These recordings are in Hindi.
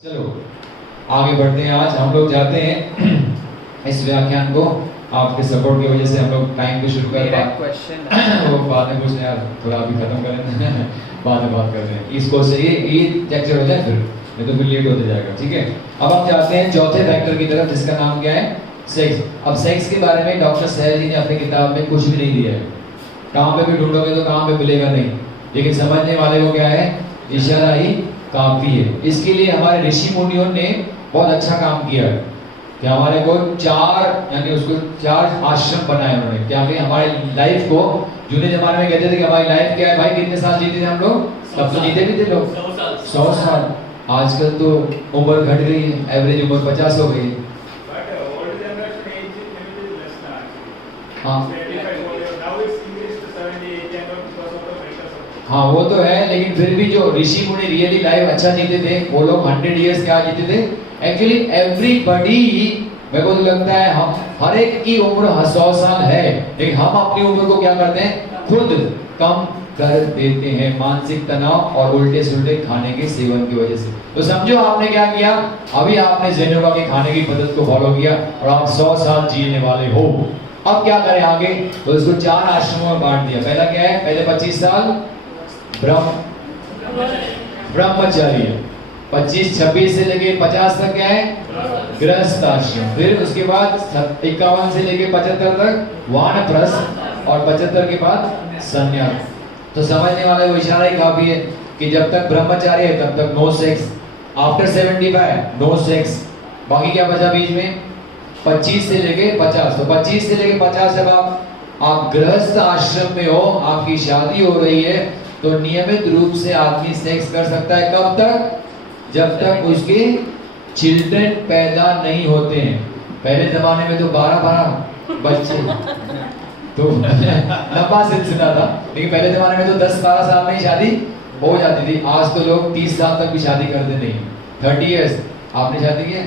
चलो आगे बढ़ते हैं। आज हम लोग जाते हैं इस व्याख्यान को आपके सपोर्ट की वजह से हम लोग टाइम पे शुरू कर पाए। क्वेश्चन वो बाद में पूछने यार थोड़ा अभी खत्म करें बाद में बात करते हैं इसको से ये लेक्चर हो जाए फिर नहीं तो फिर लेट होते जाएगा। ठीक है, अब हम जाते हैं चौथे फैक्टर की तरफ जिसका नाम क्या है, सेक्स। अब सेक्स के बारे में डॉक्टर सहल जी ने अपनी किताब में कुछ भी नहीं दिया है। कहाँ पे भी ढूंढोगे तो कहाँ पे मिलेगा नहीं, लेकिन समझने वाले को क्या है, इशारा ही काफी है। इसके लिए हमारे ऋषि मुनियों ने बहुत अच्छा काम किया है कि हमारे को चार आश्रम बनाए उन्होंने। क्या कि हमारी लाइफ को, जूने जमाने में कहते थे कि हमारी लाइफ क्या है भाई, कितने साल जीते थे हम लोग, तब तो जीते भी थे लोग 100 साल। आजकल तो उम्र घट गई है, एवरेज उम्र 50 हो गई है। हाँ वो तो है, लेकिन फिर भी जो ऋषि मुनि रियली लाइफ अच्छा जीते थे वो लोग 100 इयर्स क्या जीते थे। एक्चुअली एवरीबडी, मेरे को तो लगता है हम हर एक की उम्र 100 साल है, लेकिन हम अपनी उम्र को क्या करते हैं, खुद कम कर देते हैं मानसिक तनाव और उल्टे सुल्टे खाने के सेवन की वजह से। तो समझो आपने क्या किया, अभी आपने जेनोवा के खाने की पद्धति को फॉलो किया और आप 100 साल जीने वाले हो। अब क्या करें आगे, तो इसको 4 आश्रमों में बांट दिया। पहला क्या है, पहले 25 साल ब्रह्मचार्य, 25-26 से लेके 50 तक क्या है, गृहस्थ आश्रम। फिर उसके बाद 51 से लेके 75 तक वानप्रस्थ और 75 के बाद संन्यास। तो समझने वाले को इशारा ही काफी है कि जब तक ब्रह्मचार्य है तब तक no sex, after 75 no sex. बाकी क्या बचा बीच में, 25 से लेके 50। तो 25 से लेके 50 जब आप गृहस्थ आश्रम में हो, आपकी शादी हो रही है, तो नियमित रूप से आदमी सेक्स कर सकता है। कब तक, जब तक उसके चिल्ड्रन पैदा नहीं होते हैं। पहले जमाने में तो 12 बच्चे तो लंबा सिलसिला था, लेकिन पहले जमाने में तो 10-12 साल में ही शादी हो जाती थी। आज तो लोग 30 साल तक भी शादी करते नहीं। 30 इयर्स आपने शादी किया,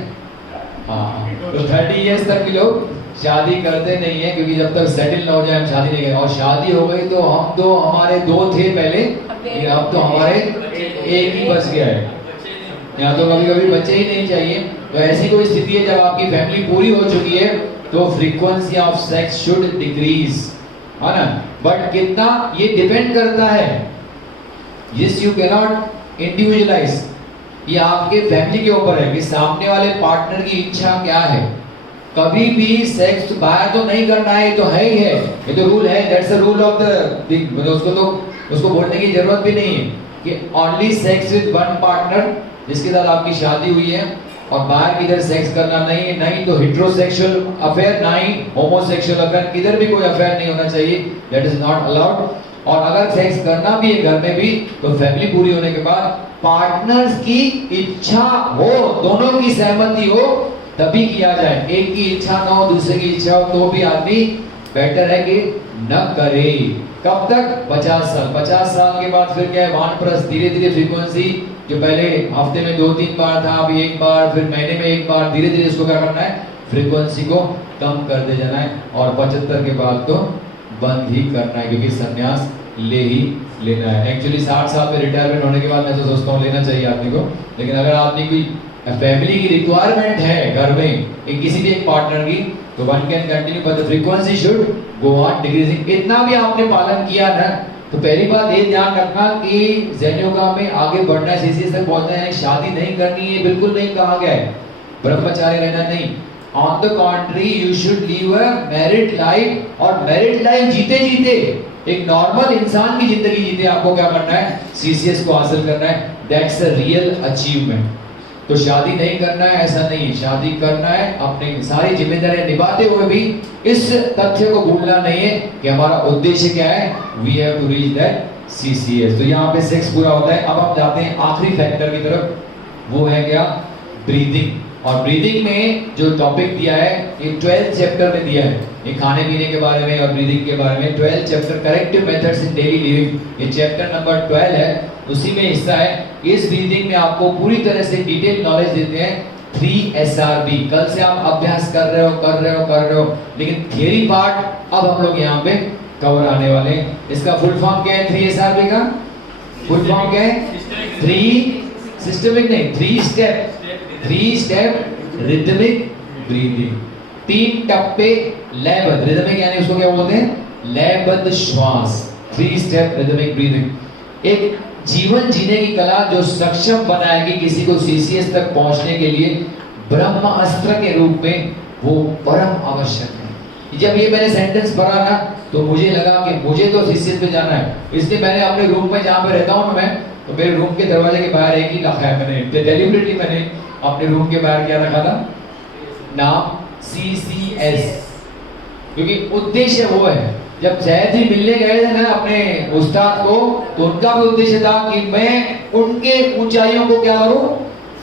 हाँ, तो 30 इयर्स तक भी लोग शादी करते नहीं है, क्योंकि जब तक सेटल ना हो जाए हम शादी नहीं करें। और शादी हो गई तो हम तो, हमारे 2 थे पहले, लेकिन अब तो हमारे एक ही बच गया है। यहाँ तो कभी कभी बच्चे ही नहीं चाहिए। तो ऐसी कोई स्थिति है जब आपकी फैमिली पूरी हो चुकी है तो frequency of sex should decrease, है ना। बट कितना, ये डिपेंड करता है, yes you can not individualise, ये आपके फैमिली के ऊपर है कि सामने वाले पार्टनर की इच्छा क्या है। कभी भी सेक्स बाहर तो नहीं करना है, ये तो है ही है, ये तो रूल है, that's the rule of the, उसको तो उसको बोलने की जरूरत भी नहीं है कि only sex with one partner जिसके साथ आपकी शादी हुई है, और बाहर किधर सेक्स करना नहीं है। नहीं तो हेटेरोसेक्सुअल अफेयर, नहीं होमोसेक्सुअल अफेयर, किधर भी कोई अफेयर नहीं होना चाहिए, दैट इज नॉट अलाउड। और अगर सेक्स करना भी है घर में भी, तो फैमिली पूरी होने के बाद पार्टनर्स की इच्छा हो, दोनों की सहमति हो, तभी किया जाए। एक की इच्छा ना हो, दूसरे की इच्छा हो, तो भी आदमी बेटर है कि न करे। कब तक, 50 साल। 50 साल के बाद फिर क्या है, वानप्रस्थ। धीरे धीरे फ्रीक्वेंसी, जो पहले हफ्ते में 2-3 बार था, अभी 1 बार, फिर महीने में 1 बार, धीरे धीरे इसको क्या करना है, फ्रीक्वेंसी को कम करते जाना है। और 75 के बाद तो बंद ही करना है, क्योंकि संन्यास ले ही लेना है। एक्चुअली 60 साल में रिटायरमेंट होने के बाद मैं तो सोचता हूँ लेना चाहिए आदमी को, लेकिन अगर आदमी की फैमिली की रिक्वायरमेंट है घर में किसी भी एक पार्टनर की, तो one can continue, but the frequency should go on decreasing. इतना भी आपने पालन किया ना, तो पहली बात ये ध्यान रखना कि जैन योगा में आगे बढ़ना है, सीसीएस तक पहुंचना है, शादी नहीं करनी है, बिल्कुल नहीं कहा गया है, ब्रह्मचारी रहना नहीं। On the contrary you should live a married life, और मैरिड लाइफ जीते जीते एक नॉर्मल इंसान की जिंदगी जीते आपको क्या करना है, सीसीएस को हासिल करना है। That's a real achievement. तो शादी नहीं करना है ऐसा नहीं, शादी करना है, अपनी सारी जिम्मेदारियां निभाते हुए भी इस तथ्य को भूलना नहीं है कि हमारा उद्देश्य क्या है, we have to reach that CCS. तो यहाँ पे सेक्स पूरा होता है। अब हम जाते हैं आखिरी फैक्टर की तरफ, वो है क्या, ब्रीदिंग। और ब्रीदिंग में जो टॉपिक दिया है, ये 12th चैप्टर में दिया है, ये खाने पीने के बारे में और ब्रीदिंग के बारे में। 12th chapter, corrective methods in daily living, ये चैप्टर नंबर 12 है, उसी में हिस्सा है। इस ब्रीदिंग में आपको पूरी तरह से डिटेल नॉलेज देते हैं 3SRB। कल से आप अभ्यास कर रहे हो, लेकिन थियरी पार्ट अब हम लोग यहाँ पे कवर आने वाले हैं। इसका फुल फॉर्म क्या है 3SRB का? फुल फॉर्म क्या है? 3 सिस्टमिक नहीं, 3 स्टेप 3 स्टेप रिदमिक ब्रीदिंग, 3 टप्पे लयबद्ध, रिदमिक यानी उसको क्या बोलते हैं, लयबद्ध श्वास, 3 स्टेप रिदमिक ब्रीदिंग। एक जीवन जीने की कला जो सक्षम बनाएगी किसी को सीसीएस तक पहुंचने के लिए ब्रह्मास्त्र के रूप में, वो परम आवश्यक है। जब ये मैंने सेंटेंस पढ़ा ना तो मुझे लगा कि मुझे तो सीसीएस पे जाना है, इसलिए मैंने अपने रूम में जहाँ पे रहता हूँ मैं, तो मेरे रूम के दरवाजे के बाहर एक ही रखा है मैंने, डेलिबरेटली मैंने अपने रूम के बाहर क्या रखा था, नाम सीसीएस, क्योंकि उद्देश्य वो है। जब सैयद जी मिलने गए थे ना अपने उस्ताद को, तो उनका भी उद्देश्य था कि मैं उनके ऊंचाइयों को क्या करूं,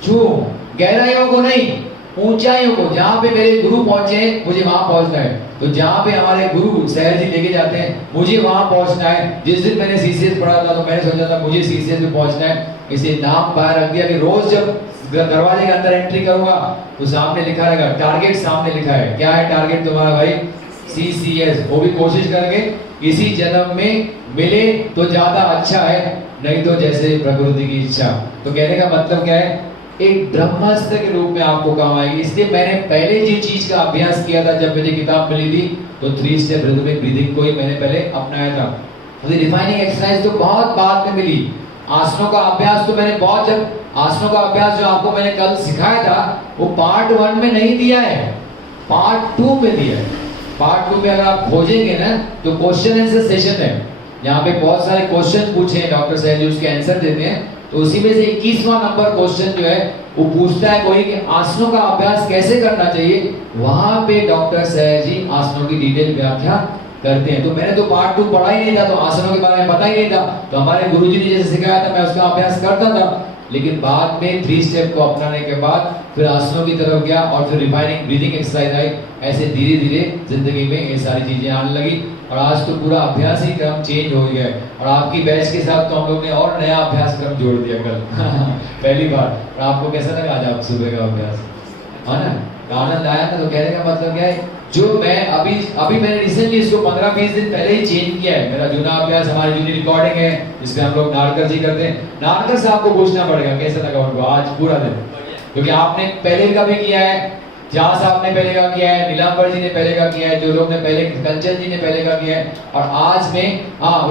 छूं, गहराइयों को नहीं, ऊंचाइयों को, जहां पे मेरे गुरु पहुंचे मुझे वहां पहुंचना है। तो जहां पे हमारे गुरु सैयद जी लेके जाते हैं मुझे वहां पहुंचना है। जिस दिन मैंने सीसीएस पढ़ा था तो मैंने सोचा था मुझे सीसीएस में पहुंचना है, इसे नाम बाहर रख दिया कि रोज जब दरवाजे के अंदर एंट्री करूंगा तो सामने लिखा रहेगा, टारगेट सामने लिखा है, क्या है टारगेट तुम्हारा भाई, सीसीएस। वो भी कोशिश करके इसी जन्म में मिले तो ज्यादा अच्छा है, नहीं तो जैसे प्रकृति की इच्छा। तो कहने का मतलब क्या है, एक ब्रह्मास्त्र के रूप में आपको काम आएगी। इसलिए मैंने पहले जिस चीज का अभ्यास किया था जब मुझे किताब मिली थी, तो 3 स्टेप रिदमिक ब्रीदिंग को ही मैंने पहले अपनाया था। मुझे रिफाइनिंग एक्सरसाइज तो बहुत बाद में मिली, आसनों का अभ्यास तो मैंने बहुत, जब आसनों का अभ्यास जो आपको मैंने कल सिखाया था वो पार्ट 1 में नहीं दिया है, पार्ट 2 में दिया है। पार्ट 2 में अगर आप खोजेंगे ना तो क्वेश्चन आंसर सेशन है, यहाँ पे बहुत सारे क्वेश्चन पूछे हैं डॉक्टर साहब जी, उसके आंसर देते हैं। तो उसी में से 21वां नंबर क्वेश्चन जो है वो पूछता है कोई कि आसनों का अभ्यास कैसे करना चाहिए। वहां पे डॉक्टर साहब जी आसनों की डिटेल व्याख्या करते हैं। तो मैंने तो पार्ट 2 पढ़ा ही नहीं था, तो आसनों के बारे में पता ही नहीं था, तो हमारे गुरुजी ने जैसे सिखाया था मैं उसका अभ्यास करता था। लेकिन बाद में 3 स्टेप को अपनाने के बाद फिर आसनों की तरफ गया और फिर रिफाइनिंग ब्रीदिंग एक्सरसाइज आई। ऐसे धीरे धीरे जिंदगी में ये सारी चीजें आने लगी और आज तो पूरा अभ्यास ही क्रम चेंज हो गया है। और आपकी बैच के साथ तो हम लोग ने और नया अभ्यास क्रम जोड़ दिया कल पहली बार। और आपको कैसा लगा आज आप सुबह का अभ्यास, है ना, आनंद आया ना? तो कहने का मतलब क्या है, जो मैं अभी मैंने रिसेंटली इसको 15-20 दिन पहले ही चेंज किया है। मेरा जूना अभ्यास, हमारी जूनी रिकॉर्डिंग है जिसमें हम लोग नारकर जी करते हैं। नारकर साहब को पूछना पड़ेगा कैसा लगा उनको आज पूरा दिन, क्योंकि आपने पहले का भी किया है, जहाँ साहब ने पहले का किया है, नीलांबर जी ने पहले का किया है, जो लोग ने पहले, कंचन जी ने पहले का किया है, और आज में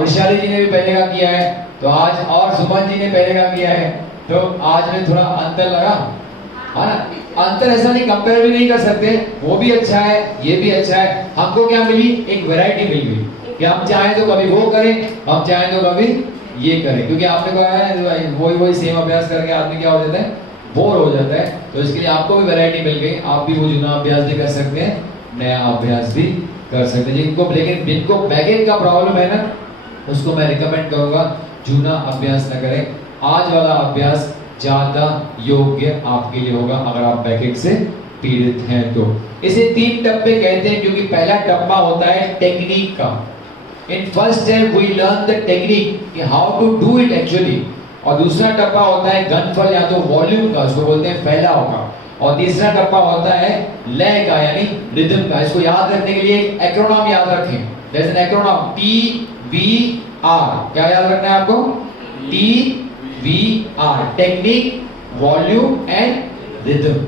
वृषाली जी ने भी पहले का किया है, तो आज और सुमन जी ने पहले का किया है। तो आज में थोड़ा अंतर लगा, है ना? अंतर ऐसा नहीं, कंपेयर भी नहीं कर सकते, वो भी अच्छा है ये भी अच्छा है। हमको क्या मिली, एक वैरायटी मिल गई कि हम चाहें तो कभी वो करें, हम चाहें तो कभी ये करें। क्योंकि आपने कहा है वही सेम अभ्यास करके आदमी क्या हो जाता है, बोर हो जाता है। तो इसके लिए आपको भी वैरायटी मिल गई, आप भी वो जूना अभ्यास भी कर सकते हैं, नया अभ्यास भी कर सकते हैं। जिनको बैकएक का प्रॉब्लम है ना, उसको मैं रिकमेंड करूंगा जूना अभ्यास न करें। आज वाला अभ्यास ज्यादा योग्य आपके लिए होगा अगर आप बैकएक से पीड़ित हैं तो। इसे 3 टप्पे कहते हैं क्योंकि पहला टप्पा होता है टेक्निक का। In first step we learn the technique कि how to do it actually, और दूसरा टप्पा होता है गनफल या तो वॉल्यूम का, उसको बोलते हैं फैलाव का, और तीसरा टप्पा होता है लय का यानी रिदम का। इसको याद रखने के लिए एक एक्रोनॉम याद रखें, देयर इज एन एक्रोनॉम TVR। क्या याद रखना है आपको? TVR, technique, volume and rhythm.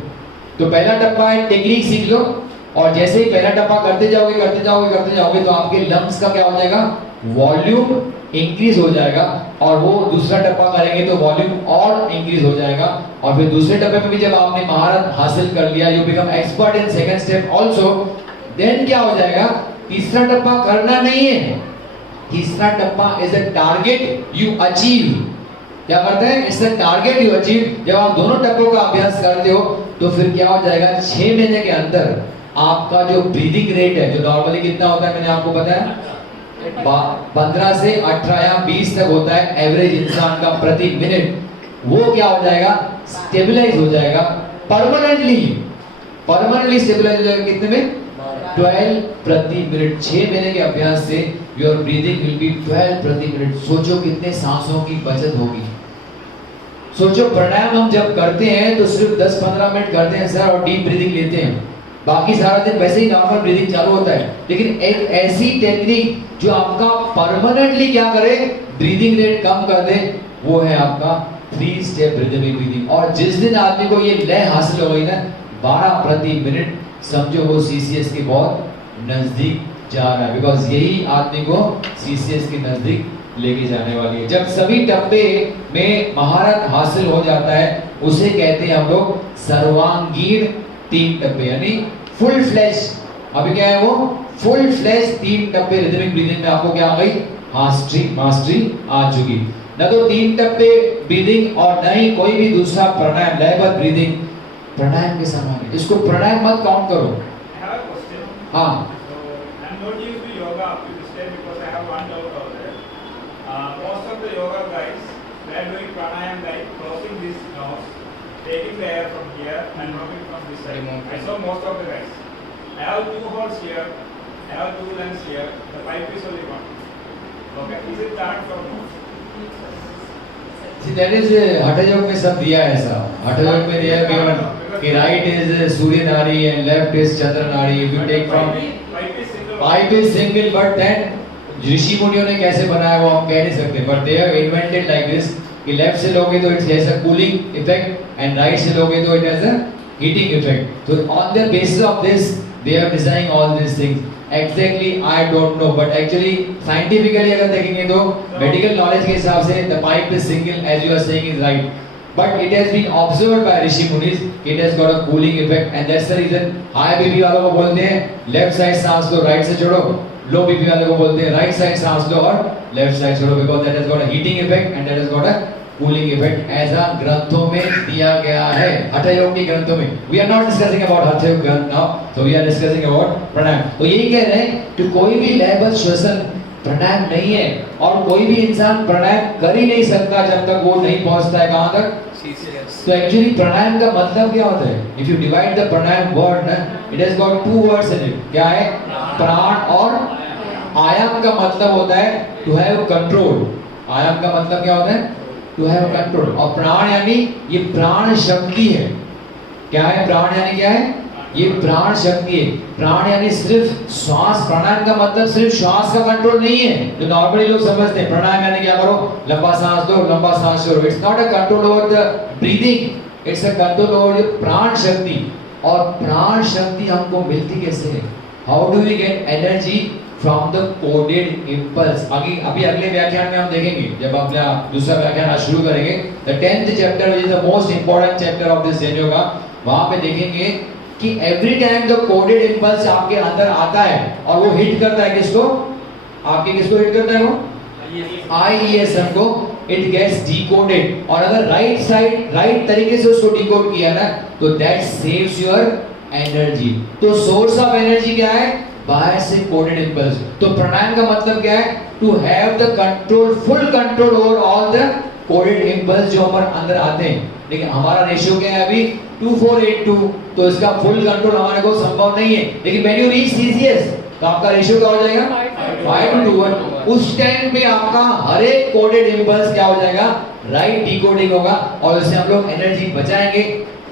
तो पहला टप्पा है टेक्निक सीख लो, और जैसे ही पहला टप्पा करते जाओगे तो आपके लंग्स का क्या हो जाएगा, वॉल्यूम इंक्रीज हो जाएगा, और वो दूसरा टप्पा करेंगे तो वॉल्यूम और इंक्रीज हो जाएगा। और फिर दूसरे टप्पे में भी जब आपने महारत हासिल कर लिया, you become expert in second step also, then क्या हो जाएगा, तीसरा टप्पा करना नहीं है, तीसरा टप्पा is a target you achieve. क्या करते हैं, it's a target you achieve. जब आप दोनों टप्पों का अभ्यास करते हो तो फिर क्या हो जाएगा, 6 महीने के अंदर आपका जो ब्रीदिंग रेट है, जो नॉर्मली कितना होता है मैंने आपको बताया, 15 से 18 या 20 तक होता है एवरेज इंसान का प्रति मिनट, वो क्या हो जाएगा, स्टेबलाइज हो जाएगा परमानेंटली स्टेबलाइज हो जाएगा। कितने में, 12 प्रति मिनट। 6 महीने के अभ्यास से योर ब्रीदिंग विल बी 12 प्रति मिनट। सोचो कितने सांसों की बचत होगी। सोचो प्राणायाम हम जब करते हैं तो सिर्फ 10-15 मिनट करते हैं सर, और डीप ब्रीदिंग लेते हैं, बाकी सारा दिन वैसे ही नॉर्मल ब्रीदिंग चालू होता है। लेकिन एक ऐसी टेक्निक जो आपका परमानेंटली क्या करे, ब्रीदिंग रेट कम कर दे, वो है आपका 3 स्टेप रिदमिक ब्रीदिंग। और जिस दिन आदमी को ये लय हासिल हो गई ना 12 प्रति मिनट, समझो वो सीसीएस के बहुत नजदीक जा रहा है, बिकॉज यही आदमी को सीसीएस के नजदीक लेके जाने वाली है। जब सभी टप्पे में महारत हासिल हो जाता है उसे कहते हैं हम लोग सर्वांगीण 3 टप्पे, यानी फुल फ्लैश। अभी क्या है वो फुल फ्लैश 3 टप्पे रिदमिक ब्रीदिंग में आपको क्या आ गई, मास्टरी आ चुकी। न तो 3 टप्पे ब्रीदिंग और न ही कोई भी दूसरा प्राणायाम लयबद्ध ब्रीदिंग प्राणायाम के समान है। इसको प्राणायाम मत काउंट करो। हाँ, most of the yoga guys, they are doing pranayam like closing this nose, taking the air from here and dropping from this side. I saw most of the guys. I have 2 holes here, I have 2 lens here, the pipe is only 1. Okay, is it that for most? See, that is हठ योग में सब दिया है ऐसा। हठ योग में दिया है given कि right is सूर्य नाड़ी and left is चंद्र नाड़ी। If you take from pipe is single, but then ऋषि मुनियों ने कैसे बनाया वो हम कह नहीं सकते, but they have invented like this कि लेफ्ट से लोगे तो it has a cooling effect and right से लोगे तो it has a heating effect. So on the basis of this they are designing all these things. Exactly I don't know, but actually scientifically अगर देखेंगे तो medical knowledge के हिसाब से the pipe is single as you are saying is right. But it has been observed by Rishi Munis, it has got a cooling effect and that's the reason high BP वालों को बोलते हैं left side सांस लो right से छोड़ो, लो बीपी वाले को बोलते हैं राइट साइड सांस लो और लेफ्ट साइड छोड़ो, because that has got a heating effect and that has got a cooling effect. ऐसा ग्रंथों में दिया गया है, हठ योग के ग्रंथों में। We are not discussing about hatha yoga granth now, so we are discussing about pranayama. तो यही कह रहे हैं कि कोई भी लयबद्ध श्वसन प्राणायाम नहीं है और कोई भी इंसान प्राणायाम कर ही नहीं सकता जब तक वो नहीं पहुंचता है कहां तक, तो एक्चुअली प्राणायाम का मतलब क्या होता है? If you divide the pranayama word ना, it has got 2 words in it. क्या है? प्राण और आयाम का मतलब होता है टू हैव कंट्रोल। आयाम का मतलब क्या होता है? To have control. और प्राण यानी ये प्राण शक्ति है। क्या है प्राण यानी? क्या है ये? प्राण शक्ति है। प्राण यानी सिर्फ श्वास। प्राणायाम का मतलब सिर्फ श्वास का कंट्रोल नहीं है जो नॉर्मली लोग समझते हैं। प्राणायाम यानी क्या करो, लंबा सांस लो, लंबा सांस छोड़ो। It's not a control over the breathing, it's a control over your प्राण शक्ति। और प्राण शक्ति हमको मिलती कैसे है? How do we get energy from the coded impulse? अभी अगले व्याख्यान में हम देखेंगे, जब अपना दूसरा व्याख्यान आज शुरू करेंगे, the 10th chapter which is the most important chapter of this Jain yoga, वहां पे देखेंगे कि every time the coded impulse आपके अंदर आता है और वो हिट करता है किसको? आपके किसको हिट करता है? वो आईईएसएम को। इट गेट्स डिकोडेड और अगर राइट तरीके से उसको डिकोड किया ना तो दैट सेव्स योर एनर्जी। तो सोर्स ऑफ एनर्जी क्या है? बाहर से कोडेड इंपल्स। तो प्राणायाम का मतलब क्या है? To have the control, full control over all the coded impulse जो हमारे अंदर आते हैं। लेकिन हमारा रेशियो क्या है अभी? 2482, तो इसका फुल कंट्रोल हमारे को संभव नहीं है। लेकिन व्हेन यू रीच सीसीएस तो आपका रेशियो क्या हो जाएगा? 5:1। उस टाइम पे आपका हर एक कोडेड इंपल्स क्या हो जाएगा? राइट डिकोडिंग होगा और उससे हम लोग एनर्जी बचाएंगे,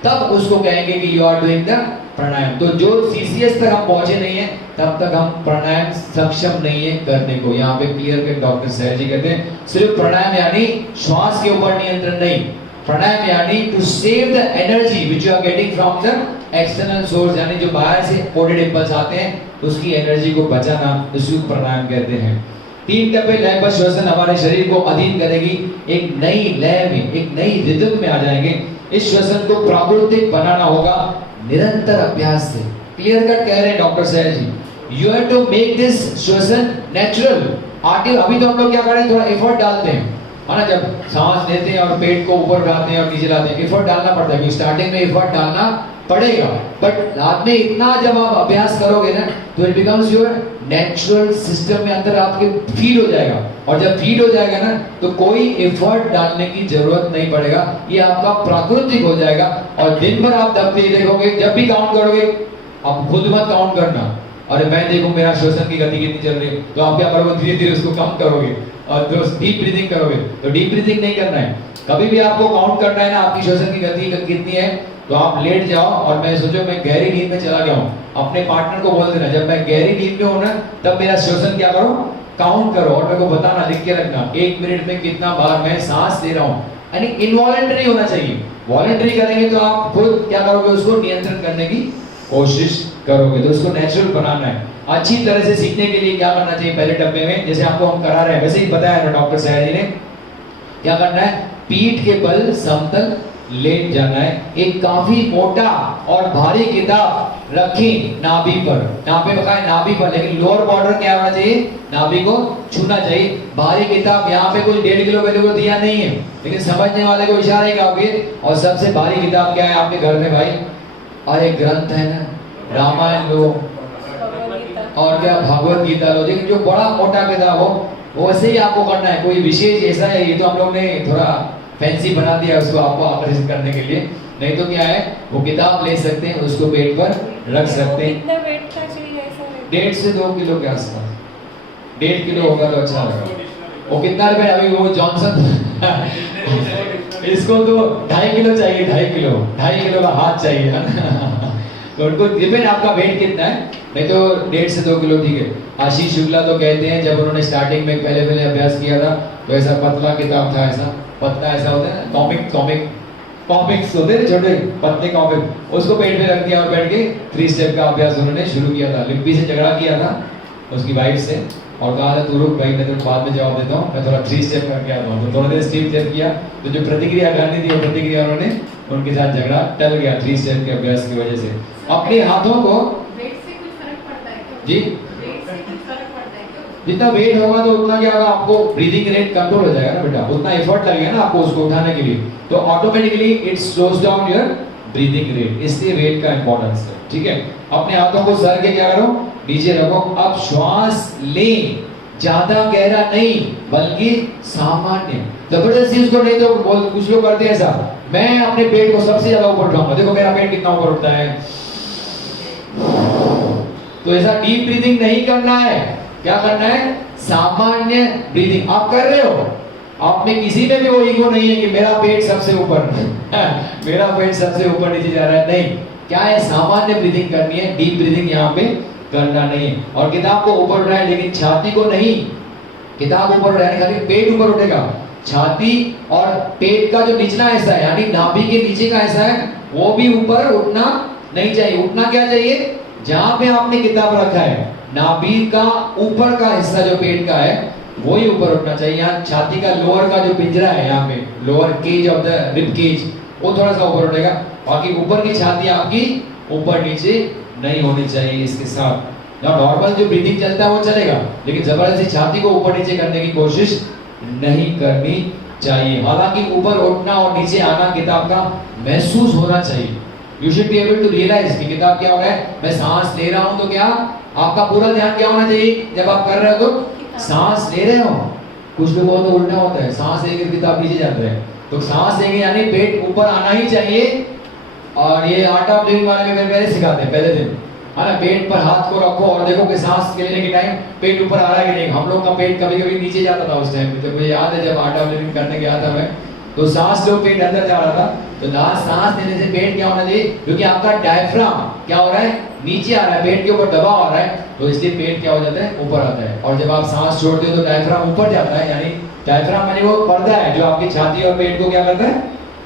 तब उसको कहेंगे कि यू आर डूइंग द प्राणायाम। तो जो सीसीएस तक हम पहुंचे नहीं है तब तक हम प्राणायाम सक्षम नहीं है करने को। यहाँ पे क्लियर कर डॉक्टर सहज जी कहते हैं सिर्फ प्राणायाम यानी श्वास के ऊपर नियंत्रण नहीं, प्राणायाम यानी to save the energy which you are getting from the external source, यानी जो बाहर से कोडेड इंपल्स आते हैं उसकी एनर्जी को बचाना, उसको प्राणायाम कहते हैं। 3 टप्पे लयबद्ध श्वसन हमारे शरीर को अधीन करेगी, एक नई लय में, एक नई रिदम में आ जाएंगे। इस श्वसन को प्राकृतिक बनाना होगा निरंतर अभ्यास से। क्लियर कट कह रहे हैं doctor Sahaj ji, you have to make this shwasan natural. अभी तो हम लोग क्या कर रहे हैं, थोड़ा एफर्ट डालते हैं, है ना, जब सांस लेते हैं और पेट को ऊपर उठाते हैं और नीचे लाते हैं, एफर्ट डालना पड़ता है। स्टार्टिंग में एफर्ट डालना पड़ेगा, बट बाद में इतना जब आप अभ्यास करोगे ना तो it becomes your natural system में अंदर आपके फीड हो जाएगा। और जब फीड हो जाएगा ना तो कोई एफर्ट डालने की जरूरत नहीं पड़ेगा, ये आपका प्राकृतिक हो जाएगा। और दिन भर आप दबते देखोगे, जब भी काउंट करोगे आप खुद मत काउंट करना, अरे मैं देखूं मेरा श्वसन की गति कितनी चल रही है, तो आप क्या करोगे, धीरे धीरे उसको कम करोगे और जो डीप ब्रीदिंग करोगे। तो डीप ब्रीदिंग नहीं करना है, कभी भी आपको काउंट करना है ना आपकी श्वसन की गति कितनी है, तो आप लेट जाओ और मैं सोचो मैं गहरी नींद में चला गया हूँ, अपने पार्टनर को बोल देना जब मैं गहरी नींद में हूँ ना तब मेरा श्वसन क्या करो, काउंट करो और मेरे को बताना, लिख के रखना 1 मिनट में कितना बार मैं सांस ले रहा हूँ। यानी इनवॉलंटरी होना चाहिए। वॉलंटरी करेंगे तो आप खुद क्या करोगे, उसको नियंत्रण करने की कोशिश करोगे। तो उसको नेचुरल बनाना है। अच्छी तरह से सीखने के लिए क्या करना चाहिए, पहले डब्बे में जैसे आपको हम करा रहे हैं वैसे ही बताया ना डॉक्टर साहब जी ने, क्या करना है, पीठ के बल समतल लेट जाना है। एक काफी मोटा और भारी किताब रखें नाभि पर, यहाँ पे बताए नाभि पर, लेकिन लोअर बॉर्डर क्या होना चाहिए, नाभि को छूना चाहिए। भारी किताब यहाँ पे कोई 1.5 किलो वैल्यू को दिया नहीं है, लेकिन समझने वाले को इशारा ही करोगे। और सबसे भारी किताब क्या है आपके घर में भाई, अरे ग्रंथ है ना, रामायण लो और क्या भगवत गीता लो। लेकिन जो बड़ा मोटा किताब हो वैसे ही आपको करना है। कोई विशेष ऐसा है, ये तो हम लोग ने थोड़ा फैंसी बना दिया उसको आपको आकर्षित करने के लिए, नहीं तो क्या है वो किताब ले सकते हैं, उसको पेट पर रख सकते हैं। कितना वेट का चाहिए ऐसा? 1.5 से 2 किलो के आसपास, 1.5 किलो होगा तो अच्छा होगा। वो कितना रुपए अभी वो जॉनसन इसको तो 2.5 किलो चाहिए, 2.5 किलो का हाथ चाहिए है ना। तो उनको डिपेंड आपका वेट कितना है, नहीं तो 1.5 से 2 किलो ठीक है। आशीष शुक्ला तो कहते हैं जब उन्होंने स्टार्टिंग में पहले अभ्यास किया था तो ऐसा पतला किताब था, ऐसा पतला ऐसा होता है ना, कॉमिक्स होते हैं छोटे पतले कॉमिक, उसको पेट में रख दिया और बैठ के 3 स्टेप का अभ्यास उन्होंने शुरू किया था। लिम्पी से झगड़ा किया था उसकी वाइफ से और कहा था तू रुक भाई, मैं तो बाद में जवाब देता हूँ, मैं थोड़ा 3 स्टेप करके आता हूँ। तो थोड़ा देर स्टेप किया तो जो प्रतिक्रिया करनी थी वो प्रतिक्रिया उन्होंने, उनके साथ झगड़ा टल गया 3 स्टेप के अभ्यास की वजह से। अपने हाथों को वेट से कुछ फर्क पड़ता है क्या? जी वेट से कुछ फर्क पड़ता है क्या? जितना वेट होगा तो उतना क्या होगा, आपको ब्रीदिंग रेट कंट्रोल हो जाएगा ना बेटा, उतना एफर्ट लगेगा ना आपको उसको उठाने के लिए, तो automatically it slows down your breathing rate. इसलिए वेट का इंपॉर्टेंस है, ठीक है। अपने हाथों को सर के क्या करो, नीचे रखो। अब श्वास लें, ज्यादा गहरा नहीं बल्कि सामान्य, जबरदस्ती उसको नहीं। तो कुछ लोग करते हैं ऐसा, मैं अपने पेट को सबसे ज्यादा ऊपर उठाऊंगा, देखो मेरा पेट कितना ऊपर उठता है। तो ऐसा डीप ब्रीदिंग नहीं करना है, क्या करना है, सामान्य ब्रीदिंग आप कर रहे हो। आप में किसी में भी वो ईगो नहीं है कि मेरा पेट सबसे ऊपर मेरा पेट सबसे ऊपर नीचे जा रहा है, नहीं। क्या है, सामान्य ब्रीदिंग करनी है, डीप ब्रीदिंग यहाँ पे करना नहीं है। और किताब को ऊपर उठाए लेकिन छाती को नहीं, किताब ऊपर उठाने खाली पेट ऊपर उठेगा, छाती और पेट का जो निचला हिस्सा है यानी नाभि के नीचे का हिस्सा है वो भी ऊपर उठना नहीं चाहिए। उठना क्या चाहिए, जहां पे आपने किताब रखा है नाभि का ऊपर का हिस्सा जो पेट का है वही ऊपर उठना चाहिए। यहाँ छाती का लोअर का जो पिंजरा है, यहाँ पे lower cage of the rib cage, वो थोड़ा सा ऊपर उठेगा, बाकी ऊपर की छाती आपकी ऊपर नीचे नहीं होनी चाहिए। इसके साथ नॉर्मल जो ब्रीदिंग चलता है वो चलेगा, लेकिन जबरदस्ती छाती को ऊपर नीचे करने की कोशिश नहीं करनी चाहिए। हालांकि ऊपर उठना और नीचे आना किताब का महसूस होना चाहिए। You should be able to realise कि किताब क्या हो रहा है, मैं सांस ले रहा हूं, तो क्या आपका पूरा ध्यान क्या होना चाहिए जब आप कर रहे हो, तो सांस ले रहे हो। कुछ लोगों को तो उल्टा होता है, सांस लेकर किताब नीचे जाता है, तो सांस लेंगे यानी पेट ऊपर आना ही चाहिए। और ये आर्ट ऑफ लिविंग वाले में पहले सिखाते हैं, पहले दिन है ना, पेट पर हाथ को रखो और देखो कि सांस लेने के टाइम पेट ऊपर आ रहा है कि नहीं। हम लोग का पेट कभी कभी नीचे जाता था उस टाइम पे, तो मुझे याद है जब आर्ट ऑफ लिविंग करने गया था मैं, तो सांस लो पेट अंदर जा रहा था, तो सांस लेने से पेट क्या होना चाहिए, क्योंकि आपका डायफ्राम क्या हो रहा है, नीचे आ रहा है, पेट के ऊपर दबाव आ रहा है, तो इसलिए पेट क्या हो जाता है, ऊपर आता है। और जब आप सांस छोड़ते हो तो डायफ्राम ऊपर जाता है, यानी डायफ्राम यानी वो पर्दा है जो आपकी छाती और पेट को क्या करता है,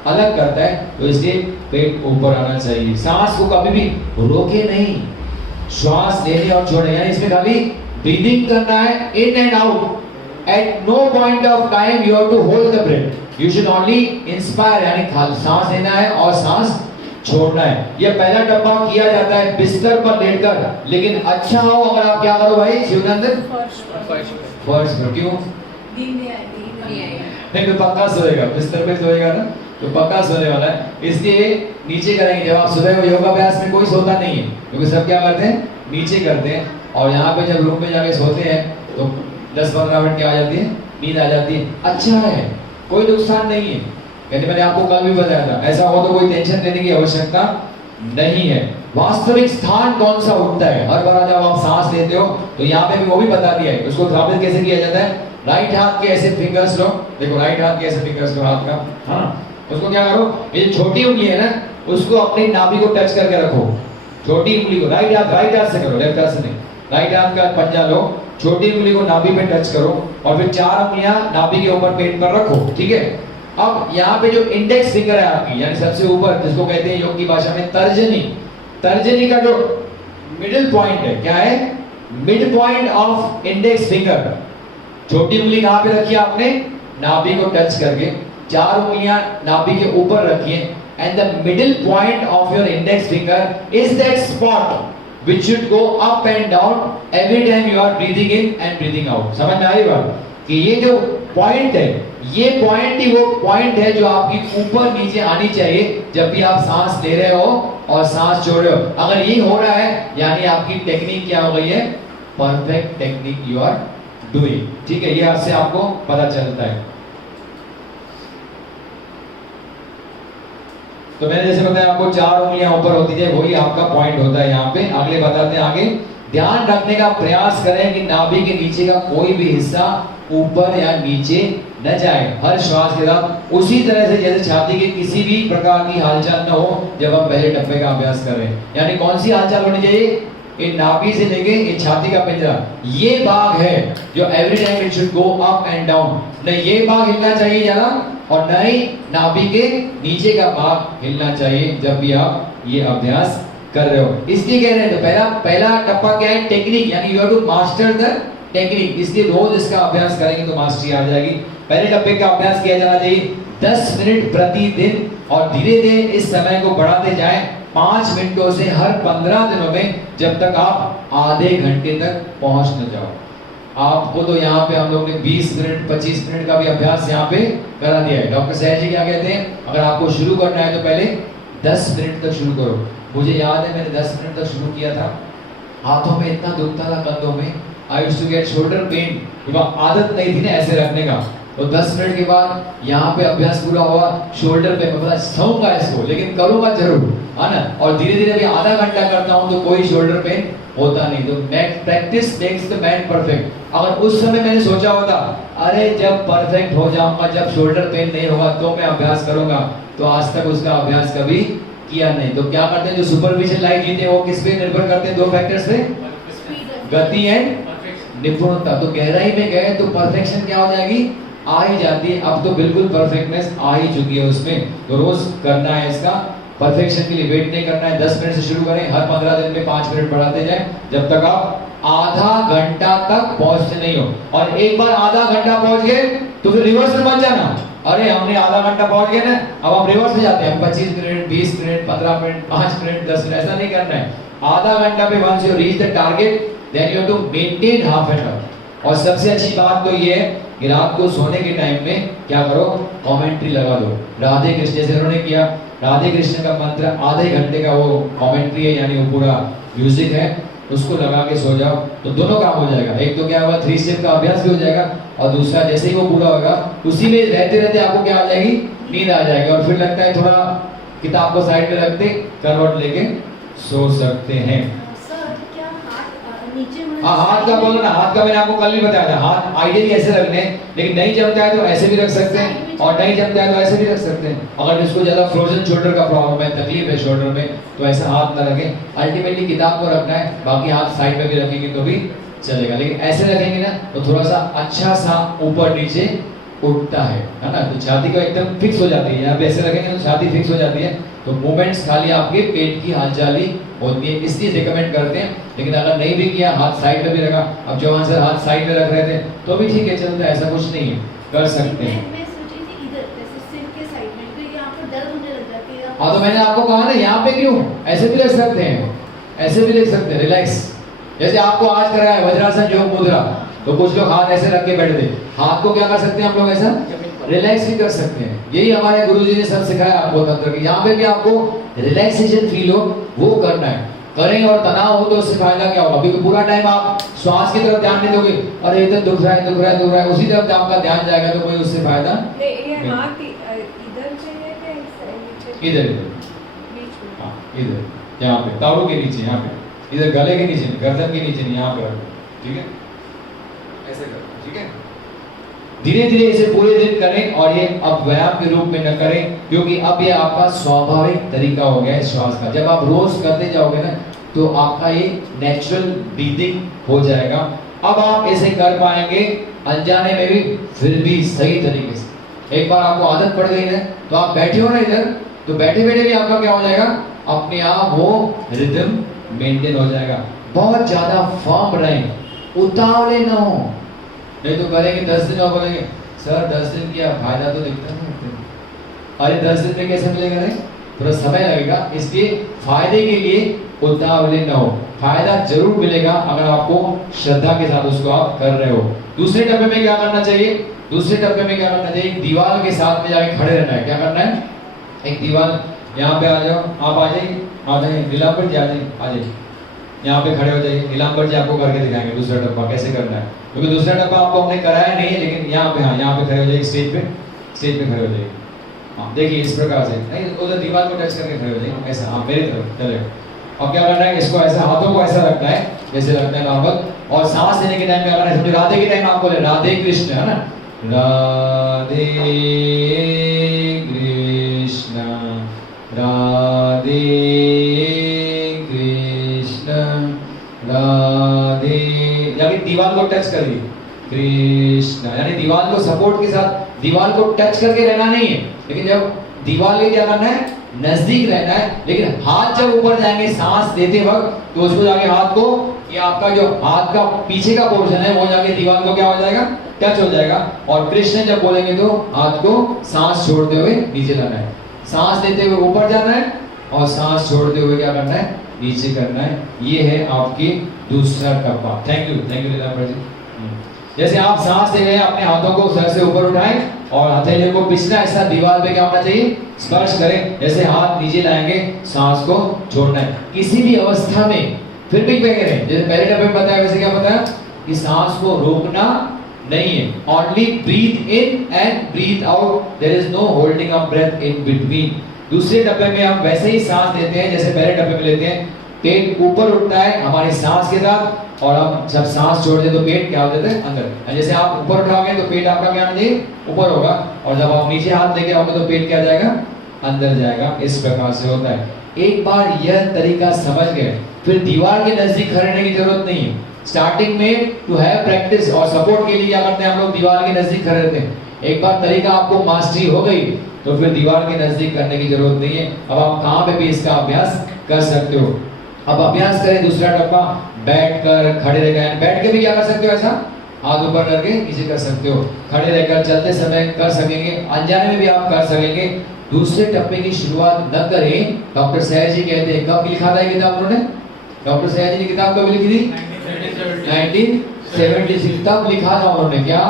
अलग करता है, तो इसलिए पेट ऊपर आना चाहिए। सांस को कभी भी रोके नहीं, श्वास लेने और छोड़ने, यानी इसमें खाली ब्रीदिंग करना है, in and out. At no point of time you have to hold the breath, you should only inspire, यानी सांस लेना है और सांस छोड़ना है। ये पहला डब्बा किया जाता है बिस्तर पर लेटकर, लेकिन अच्छा हो अगर आप क्या करो भाई शिवनंदन, फर्श पर। क्यों, नहीं तो पक्का सोएगा, बिस्तर पे सोएगा ना तो पक्का सोने वाला है, इसलिए नीचे करेंगे। जब आप सुबह को योगाभ्यास में कोई सोता नहीं है, क्योंकि सब क्या करते हैं, नीचे करते हैं। और यहाँ पे जब रूम में जाके सोते हैं तो 10-15 मिनट क्या आ जाती है, नींद आ जाती है। अच्छा है, कोई नुकसान नहीं है, यानी मैंने आपको कल भी बताया था, ऐसा हो तो कोई टेंशन लेने की आवश्यकता नहीं है। वास्तविक स्थान कौन सा उठता है, हर बार जब आप सांस लेते हो तो यहाँ पे भी वो भी बता दिया है। उसको स्थापित कैसे किया जाता है, राइट हाथ के ऐसे फिंगर्स लो, देखो राइट हाथ के ऐसे फिंगर्स लो हाथ का, हाँ उसको क्या करो, ये छोटी उंगली है ना, उसको अपनी नाभि को टच करके रखो, छोटी उंगली को, राइट हाथ से करो, लेफ्ट हाथ से नहीं, राइट हाथ का पंजा लो, छोटी उंगली को नाभि पे टच करो और फिर 4 उंगलियां नाभि के ऊपर पेट पर रखो, ठीक है। अब यहाँ पे जो इंडेक्स फिंगर है आपकी, यानी सबसे ऊपर, जिसको कहते हैं योग की भाषा में तर्जनी, तर्जनी का जो मिडिल पॉइंट है, क्या है? Mid point of index finger. छोटी उंगली कहाँ पे रखी है आपने? नाभि को टच करके। 4 उंगलियां नाभि के ऊपर रखिए, and the middle point of your index finger is that spot which should go up and down every time you are breathing in and breathing out। समझ में आई बात? कि ये जो पॉइंट है, ये पॉइंट ही वो पॉइंट है जो आपकी ऊपर नीचे आनी चाहिए जब भी आप सांस ले रहे हो और सांस छोड़ रहे हो। अगर ये हो रहा है, यानी आपकी टेक्निक क्या हो गई है? Perfect technique you are doing. ठीक है, ये आपसे आपको पता चलता है। तो मैंने जैसे बताया आपको 4 उंगलियां ऊपर होती है, वही आपका पॉइंट होता है यहाँ पे। अगले बताते हैं आगे। ध्यान रखने का प्रयास करें कि नाभि के नीचे का कोई भी हिस्सा ऊपर या नीचे न जाए हर श्वास के साथ, उसी तरह से जैसे छाती के किसी भी प्रकार की हालचाल न हो जब हम पहले टप्पे का अभ्यास कर रहे हैं। यानी कौन सी हालचाल होनी चाहिए? इन नाभि से लेके इन छाती का पिंजरा, ये भाग है जो every time it should go up and down. न ये भाग हिलना चाहिए ज्यादा, और न ही नाभि के नीचे का भाग हिलना चाहिए जब भी आप ये अभ्यास कर रहे हो। इसलिए कह रहे हैं, तो पहला टप्पा क्या है? टेक्निक, यानी you have to master the technique. इसलिए रोज इसका अभ्यास करेंगे तो मास्टरी आ जाएगी। पहले टप्पे का अभ्यास किया जाना चाहिए 10 मिनट प्रतिदिन, और धीरे धीरे इस समय को बढ़ाते जाएं 5 मिनटों से हर 15 दिनों में, जब तक आप आधे घंटे तक पहुंच न जाओ। आपको तो यहाँ पे हम लोग ने 20 मिनट 25 मिनट का भी अभ्यास यहाँ पे करा दिया है। डॉक्टर सहज जी क्या कहते हैं? अगर आपको शुरू करना है तो पहले 10 मिनट तक शुरू करो। मुझे याद है मैंने 10 मिनट तक शुरू किया था, हाथों में इतना दुखता था, कंधों में, I used to get shoulder pain, आदत नहीं थी ना ऐसे रखने का। तो 10 मिनट के बाद यहाँ पे अभ्यास पूरा हुआ, शोल्डर पे मैं सहूंगा इसको, लेकिन करूंगा जरूर, है ना। और धीरे धीरे भी आधा घंटा करता हूँ तो कोई शोल्डर पेन होता नहीं। तो practice makes the man perfect. अगर उस समय मैंने सोचा होता, अरे जब परफेक्ट हो जाऊंगा, जब शोल्डर पेन नहीं होगा तो मैं अभ्यास करूंगा, तो आज तक उसका अभ्यास कभी किया नहीं। तो क्या करते हैं जो सुपरविजन लाइफ जीते हैं, वो किस पे निर्भर करते हैं? 2 फैक्टर्स पे, गति एंड निपुणता। तो गहराई में गए तो परफेक्शन क्या हो जाएगी? आ ही जाती है। अब तो बिल्कुल परफेक्टनेस आ ही चुकी है उसमें। तो रोज करना है इसका, परफेक्शन के लिए वेट नहीं करना है। 10 मिनट से शुरू करें, हर 15 दिन में 5 मिनट बढ़ाते जाएं, जब तक आप आधा घंटा तक पहुंचते नहीं हो। और एक बार आधा घंटा पहुंच गए तो फिर रिवर्स में मत जाना, अरे हमने आधा घंटा पहुंच गए ना, अब हम रिवर्स में जाते हैं, 25 minute 20 minute 15 minute 5 minute 10 minute, ऐसा नहीं करना है। आधा घंटा पे once you reach the target then you have to maintain half an hour. और सबसे अच्छी बात तो ये है कि रात को सोने के टाइम में क्या करो? कमेंट्री लगा दो। राधे कृष्ण जैसे उन्होंने किया, राधे कृष्ण का मंत्र आधे घंटे का वो कमेंट्री है, यानी वो पूरा म्यूजिक है, उसको लगा के सो जाओ तो दोनों काम हो जाएगा। एक तो क्या होगा, 3 स्टेप का अभ्यास भी हो जाएगा, और दूसरा जैसे ही वो पूरा होगा उसी में रहते रहते आपको क्या आ जाएगी? नींद आ जाएगी। और फिर लगता है थोड़ा किताब को साइड में रख दे, करवट लेके सो सकते हैं। हाँ, हाथ का बोलो ना, हाथ का मैंने आपको कल नहीं बताया था। हाथ आइडियली ऐसे रखने, लेकिन नहीं जमता है तो ऐसे भी रख सकते हैं, और नहीं जमता है तो ऐसे भी रख सकते हैं। अगर इसको ज्यादा फ्रोजन शोल्डर का प्रॉब्लम है, तकलीफ है शोल्डर में, तो ऐसा हाथ ना रखें। अल्टीमेटली किताब को रखना है, बाकी हाथ साइड में भी रखेंगे तो भी चलेगा, लेकिन ऐसे रखेंगे ना तो थोड़ा सा अच्छा सा ऊपर नीचे उठता है ना। तो छाती को एकदम फिक्स हो जाती है, यहाँ पे ऐसे रखेंगे तो छाती फिक्स हो जाती है। तो मूवमेंट्स खाली आपके पेट की हालचाल ही होती है, इसलिए रिकमेंड करते हैं। लेकिन अगर नहीं भी किया, हाथ साइड में भी रखा, अब जो आंसर हाथ साइड में रख रहे थे तो भी ठीक है, चलता है, ऐसा कुछ नहीं है, कर सकते हैं। मैं सोची थी इधर जैसे सिर के साइड में, तो यहाँ पर दर्द होने लग जाती है। हाँ, तो मैंने आपको कहा ना, यहाँ पे क्यों, ऐसे भी रख सकते हैं, ऐसे भी रख सकते हैं, रिलैक्स। जैसे आपको आज कराया है वज्रासन योग मुद्रा, तो कुछ लोग हाथ ऐसे रख के बैठते, हाथ को क्या कर सकते हैं हम लोग? ऐसा रिलैक्स भी कर सकते हैं। यही हमारे गुरुजी ने सब सिखाया आपको तंत्र की। यहाँ पे भी आपको रिलैक्सेशन फील हो वो करना है, करें। और तनाव हो तो उससे फायदा क्या होगा? अभी पूरा टाइम आप श्वास की तरफ ध्यान नहीं दोगे, अरे इधर दुख रहा है दुख रहा है दुख रहा है, उसी तरफ आपका ध्यान जाएगा तो कोई उससे फायदा ये हाथ इधर चाहिए क्या नीचे? इधर बीच में। हाँ, इधर, यहाँ पे ताड़ू के नीचे, यहाँ पे, इधर गले के नीचे, गर्दन के नीचे नहीं, यहाँ पे रखो, ठीक है, ऐसे करो, ठीक है। धीरे धीरे इसे पूरे दिन करें, और ये अब व्यायाम के रूप में न करें, क्योंकि अब ये आपका स्वाभाविक तरीका हो गया है श्वास का। जब आप रोज करते जाओगे ना तो आपका ये नेचुरल ब्रीदिंग हो जाएगा। अब आप इसे कर पाएंगे अनजाने में भी, फिर भी सही तरीके से। एक बार आपको आदत पड़ गई ना, तो आप बैठे हो ना इधर, तो बैठे बैठे भी आपका क्या हो जाएगा, अपने आप वो रिदम मेंटेन हो जाएगा। बहुत ज्यादा फर्म रहें, उतावले ना हो, नहीं तो करेंगे 10 दिन और बोलेंगे सर 10 दिन किया, फायदा तो दिखता नहीं। अरे 10 दिन में कैसे मिलेगा, नहीं थोड़ा समय लगेगा, इसलिए फायदे के लिए उतावले ना हो। फायदा जरूर मिलेगा अगर आपको श्रद्धा के साथ उसको आप कर रहे हो। दूसरे डब्बे में क्या करना चाहिए, दूसरे डब्बे में क्या करना चाहिए, एक दीवार के साथ में जाके खड़े रहना है। क्या करना है, एक दीवार, यहाँ पे आ जाओ, आप आ जाइए, नीलांबर जी आ जाइए, यहाँ पे खड़े हो जाइए। नीलांबर जी आपको करके दिखाएंगे दूसरा डब्बा कैसे करना है, क्योंकि दूसरा डब्बा आपको हमने कराया नहीं है, लेकिन यहाँ पे, हाँ यहाँ पे खड़े हो जाइए, स्टेज पे खड़े हो जाइए। हाँ देखिए इस प्रकार से, नहीं उधर दीवार को टच करके खड़े हो जाइए, ऐसा, हाँ मेरी तरफ चले। और क्या करना है, इसको ऐसा, हाथों को ऐसा रखना है जैसे रखना है नॉर्मल, और सांस लेने के टाइम क्या करना है, समझो राधे के टाइम आप बोले राधे कृष्ण, है ना, राधे कृष्ण राधे कृष्ण राधे, यानी दीवार को टच करिए, कृष्ण, यानी दीवार को सपोर्ट के साथ, दीवार को टच करके रहना नहीं है, लेकिन जब दीवार के क्या करना है, नजदीक रहना है। लेकिन हाथ जब ऊपर जाएंगे सांस देते वक्त, तो उसको जाके हाथ को, ये आपका जो हाथ का पीछे का पोर्शन है वो जाके दीवार को क्या हो जाएगा, टच हो जाएगा। और कृष्ण जब बोलेंगे तो हाथ को सांस छोड़ते हुए नीचे लाना है, सांस लेते हुए ऊपर जाना है, और सांस छोड़ते हुए क्या करना है, नीचे करना है। ये है आपकी दूसरा डब्बा। थैंक यू लीलांबर जी। जैसे आप सांस ले रहे हैं, अपने हाथों को सर से ऊपर उठाएं और हथेली को पिछला हिस्सा दीवार पे क्या होना चाहिए, स्पर्श करें। जैसे हाथ नीचे लाएंगे, सांस को छोड़ना है किसी भी अवस्था में। फिर भी क्या करें, जैसे पहले डब्बे में बताया वैसे क्या बताया कि सांस को रोकना नहीं है, only breathe in and breathe out, there is no holding of breath in between. दूसरे डब्बे में हम वैसे ही सांस लेते हैं जैसे पहले डब्बे में लेते हैं, पेट ऊपर उठता है हमारी सांस के साथ, और हम जब सांस छोड़ दें तो पेट क्या हो जाता है, अंदर। जैसे आप ऊपर उठाओगे तो पेट आपका क्या नहीं ऊपर होगा, और जब आप नीचे हाथ लेके आओगे तो पेट क्या जाएगा, अंदर जाएगा। इस प्रकार से होता है। एक बार यह तरीका समझ गए, फिर दीवार के नजदीक खड़े रहने की जरूरत नहीं है। स्टार्टिंग में टू हैव प्रैक्टिस और सपोर्ट के लिए क्या करते हैं हम लोग, दीवार के नजदीक खड़े रहते हैं। एक बार तरीका आपको मास्टरी हो गई तो फिर दीवार के नजदीक करने की जरूरत नहीं है। अब आप कहाँ पे भी इसका अभ्यास कर सकते हो। अब अभ्यास करें दूसरा डब्बा, बैठकर, खड़े रहकर, बैठ के भी क्या कर सकते हो, ऐसा हाथ ऊपर करके नीचे कर सकते हो, खड़े रहकर चलते समय कर सकेंगे, अनजाने में भी आप कर सकेंगे। दूसरे डब्बे की शुरुआत न करें। डॉक्टर सहज जी कहते हैं, कब लिखा था किताब उन्होंने, डॉक्टर सहज जी ने किताब कब लिखी थी, 1976 तब लिखा था उन्होंने, क्या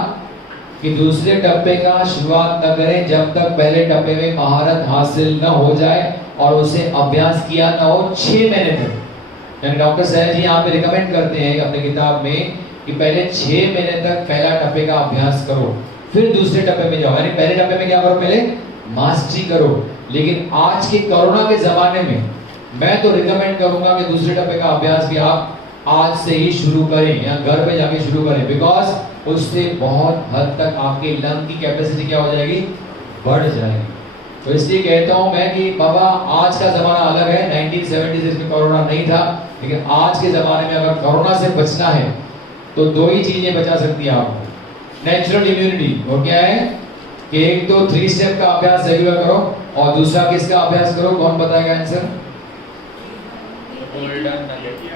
कि दूसरे डब्बे का शुरुआत न करें जब तक पहले डब्बे में महारत हासिल न हो जाए और उसे अभ्यास किया न हो 6 महीने तक। डॉक्टर सहज जी यहाँ पे रिकमेंड करते हैं अपनी किताब में कि पहले 6 महीने तक पहला डब्बे का अभ्यास करो, फिर दूसरे डब्बे में जाओ। यानी पहले डब्बे में क्या करो, पहले मास्टरी करो। लेकिन आज के कोरोना के जमाने में मैं तो रिकमेंड करूंगा कि दूसरे डब्बे का अभ्यास भी आप आज से ही शुरू करें या घर पे जाके शुरू करें, बिकॉज उससे बहुत हद तक आपके लंग की कैपेसिटी क्या हो जाएगी, बढ़ जाएगी। तो इसलिए कहता हूं मैं कि बाबा आज का जमाना अलग है, 1976 में कोरोना नहीं था, लेकिन आज के जमाने में अगर कोरोना से बचना है तो 2 ही चीजें बचा सकती है आपको, नेचुरल इम्यूनिटी, और क्या है कि एक तो 3 स्टेप का अभ्यास रेगुलर करो, और दूसरा किसका अभ्यास करो, कौन बताएगा आंसर,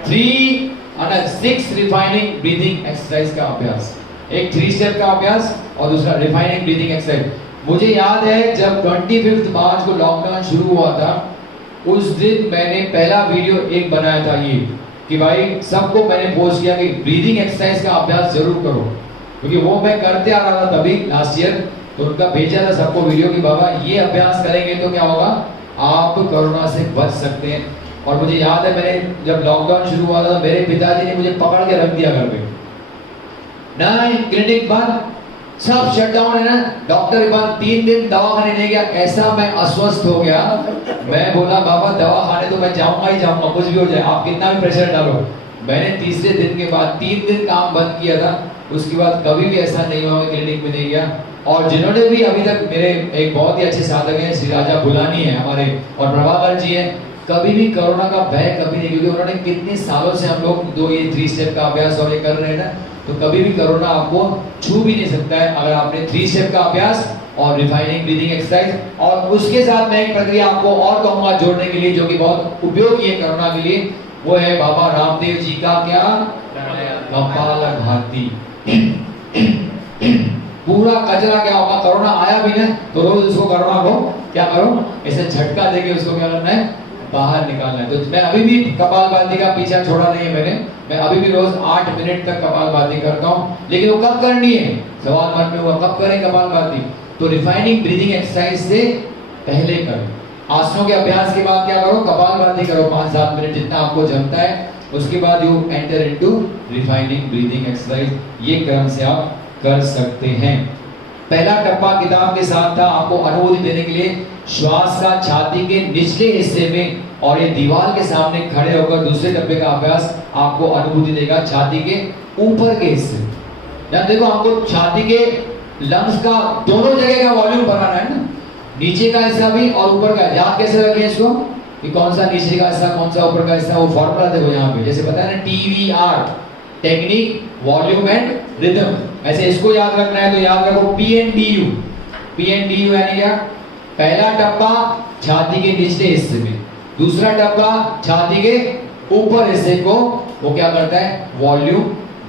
3 और 6 रिफाइनिंग ब्रीथिंग एक्सरसाइज का अभ्यास। एक 3 स्टेप का अभ्यास और दूसरा रिफाइनिंग ब्रीथिंग एक्सरसाइज। मुझे याद है जब 25 मार्च को लॉकडाउन शुरू हुआ था, उस दिन मैंने पहला वीडियो एक बनाया था ये कि भाई सबको मैंने पोस्ट किया कि ब्रीदिंग एक्सरसाइज का अभ्यास जरूर करो, क्योंकि वो मैं करते आ रहा था तभी लास्ट ईयर, तो उनका भेजा था सबको वीडियो कि बाबा ये अभ्यास करेंगे तो क्या होगा, आप कोरोना से बच सकते हैं। और मुझे याद है मैंने जब लॉकडाउन शुरू हुआ था मेरे पिताजी ने मुझे पकड़ के रख दिया घर पे, नहीं क्लिनिक बंद, सब शटडाउन है ना, डॉक्टर बंद, 3 दिन दवाखाने नहीं गया। ऐसा मैं अस्वस्थ हो गया, मैं बोला बाबा दवाखाने तो मैं जाऊंगा ही जाऊंगा, कुछ भी हो जाए, आप कितना भी प्रेशर डालो। मैंने तीसरे दिन के बाद 3 दिन काम बंद किया था, उसके बाद कभी भी ऐसा नहीं हुआ, मैं क्लिनिक में नहीं गया। और जिन्होंने भी अभी तक, मेरे एक बहुत ही अच्छे साधक हैं श्री राजा बुलानी है हमारे, और प्रभाकर जी हैं, कभी भी कोरोना का भय कभी नहीं, क्योंकि उन्होंने कितने सालों से हम लोग ये 3 स्टेप का अभ्यास और ये कर रहे हैं ना, तो कभी भी कोरोना आपको छू भी नहीं सकता है अगर आपने 3 स्टेप का अभ्यास और रिफाइनिंग ब्रीदिंग एक्सरसाइज, और उसके साथ मैं एक प्रक्रिया आपको और कहूंगा जोड़ने के लिए जो कि बहुत उपयोगी है कोरोना के लिए, वो है बाबा रामदेव जी का क्या कपालभाति। पूरा कचरा क्या होगा, कोरोना आया भी ना तो रोज उसको कोरोना को क्या करो, ऐसे झटका देके उसको क्या करना है, बाहर निकालना है। तो मैं अभी भी कपालभाति का पीछा छोड़ा नहीं है मैं अभी भी रोज 8 मिनट तक कपालभाति करता हूँ। लेकिन वो कब करनी है, सवाल मन में हुआ कब करें कपालभाति, तो रिफाइनिंग ब्रीदिंग एक्सरसाइज से पहले करें। आसनों के अभ्यास के बाद क्या करो, कपालभाति करो 5-7 मिनट जितना आपको जमता है, उसके बाद you enter into refining breathing exercise. ये क्रम से आप कर सकते हैं। पहला टप्पा किताब के साथ था आपको अनुभूति देने के लिए श्वास का छाती के निचले हिस्से में, और ये दीवार के सामने खड़े होकर दूसरे डब्बे का अभ्यास आपको अनुभूति देगा छाती के ऊपर के हिस्से। यार देखो आपको छाती के लंग्स का दोनों जगह का वॉल्यूम बढ़ाना है ना, नीचे का हिस्सा भी और ऊपर का। याद कैसे रखें इसको कि कौन सा नीचे का हिस्सा कौन सा ऊपर का हिस्सा, वो फॉर्मूला देखो यहाँ पे जैसे पता है ना, TVR technique volume and rhythm. ऐसे इसको याद रखना है तो याद रखो PNDU। PNDU यानी क्या, पहला टप्पा छाती के निचले हिस्से में, दूसरा टप्पा छाती के ऊपर हिस्से को वो क्या करता है, वॉल्यूम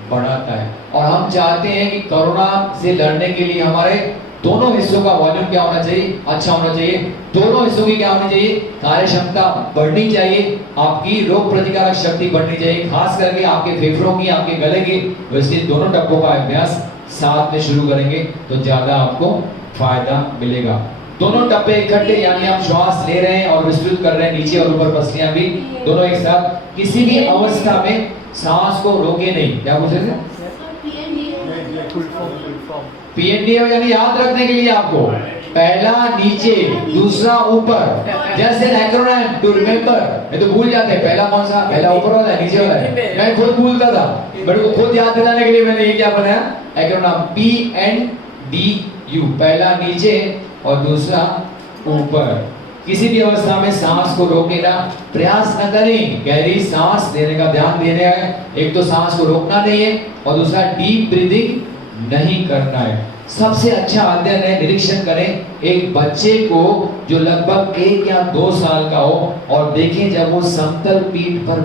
बढ़ाता है। और हम चाहते हैं कि कोरोना से लड़ने के लिए हमारे दोनों हिस्सों का वॉल्यूम क्या होना चाहिए, अच्छा होना चाहिए। दोनों हिस्सों की क्या होनी चाहिए, कार्य क्षमता बढ़नी चाहिए, आपकी रोग प्रतिकारक शक्ति बढ़नी चाहिए, खास करके आपके फेफड़ों की, आपके गले की। वैसे दोनों टप्पों का अभ्यास साथ में शुरू करेंगे तो ज्यादा आपको फायदा मिलेगा। दोनों टप्पे इकट्ठे यानी हम श्वास ले रहे हैं और विस्तृत कर रहे हैं, नीचे और ऊपर पसलियां भी दोनों एक साथ। किसी भी अवस्था में सांस को रोके नहीं। क्या पूछ रहे थे, PNDU यानी याद रखने के लिए आपको पहला नीचे दूसरा ऊपर, जैसे एक्रोनिम टू रिमेंबर। ये तो भूल जाते हैं पहला कौन सा, पहला ऊपर वाला है नीचे वाला है, मैं खुद भूलता था बट वो खुद याद दिलाने के लिए मैंने ये क्या बनाया, एक्रोनिम PNDU, पहला नीचे और दूसरा ऊपर। किसी भी अवस्था में सांस को रोकने का प्रयास न करें, गहरी सांस देने का ध्यान देने है। एक तो सांस को रोकना नहीं है और दूसरा डीप ब्रीदिंग नहीं करना है। सबसे अच्छा अध्ययन है, निरीक्षण करें एक बच्चे को जो लगभग 1 या 2 साल का हो और देखें जब वो समतल पीठ पर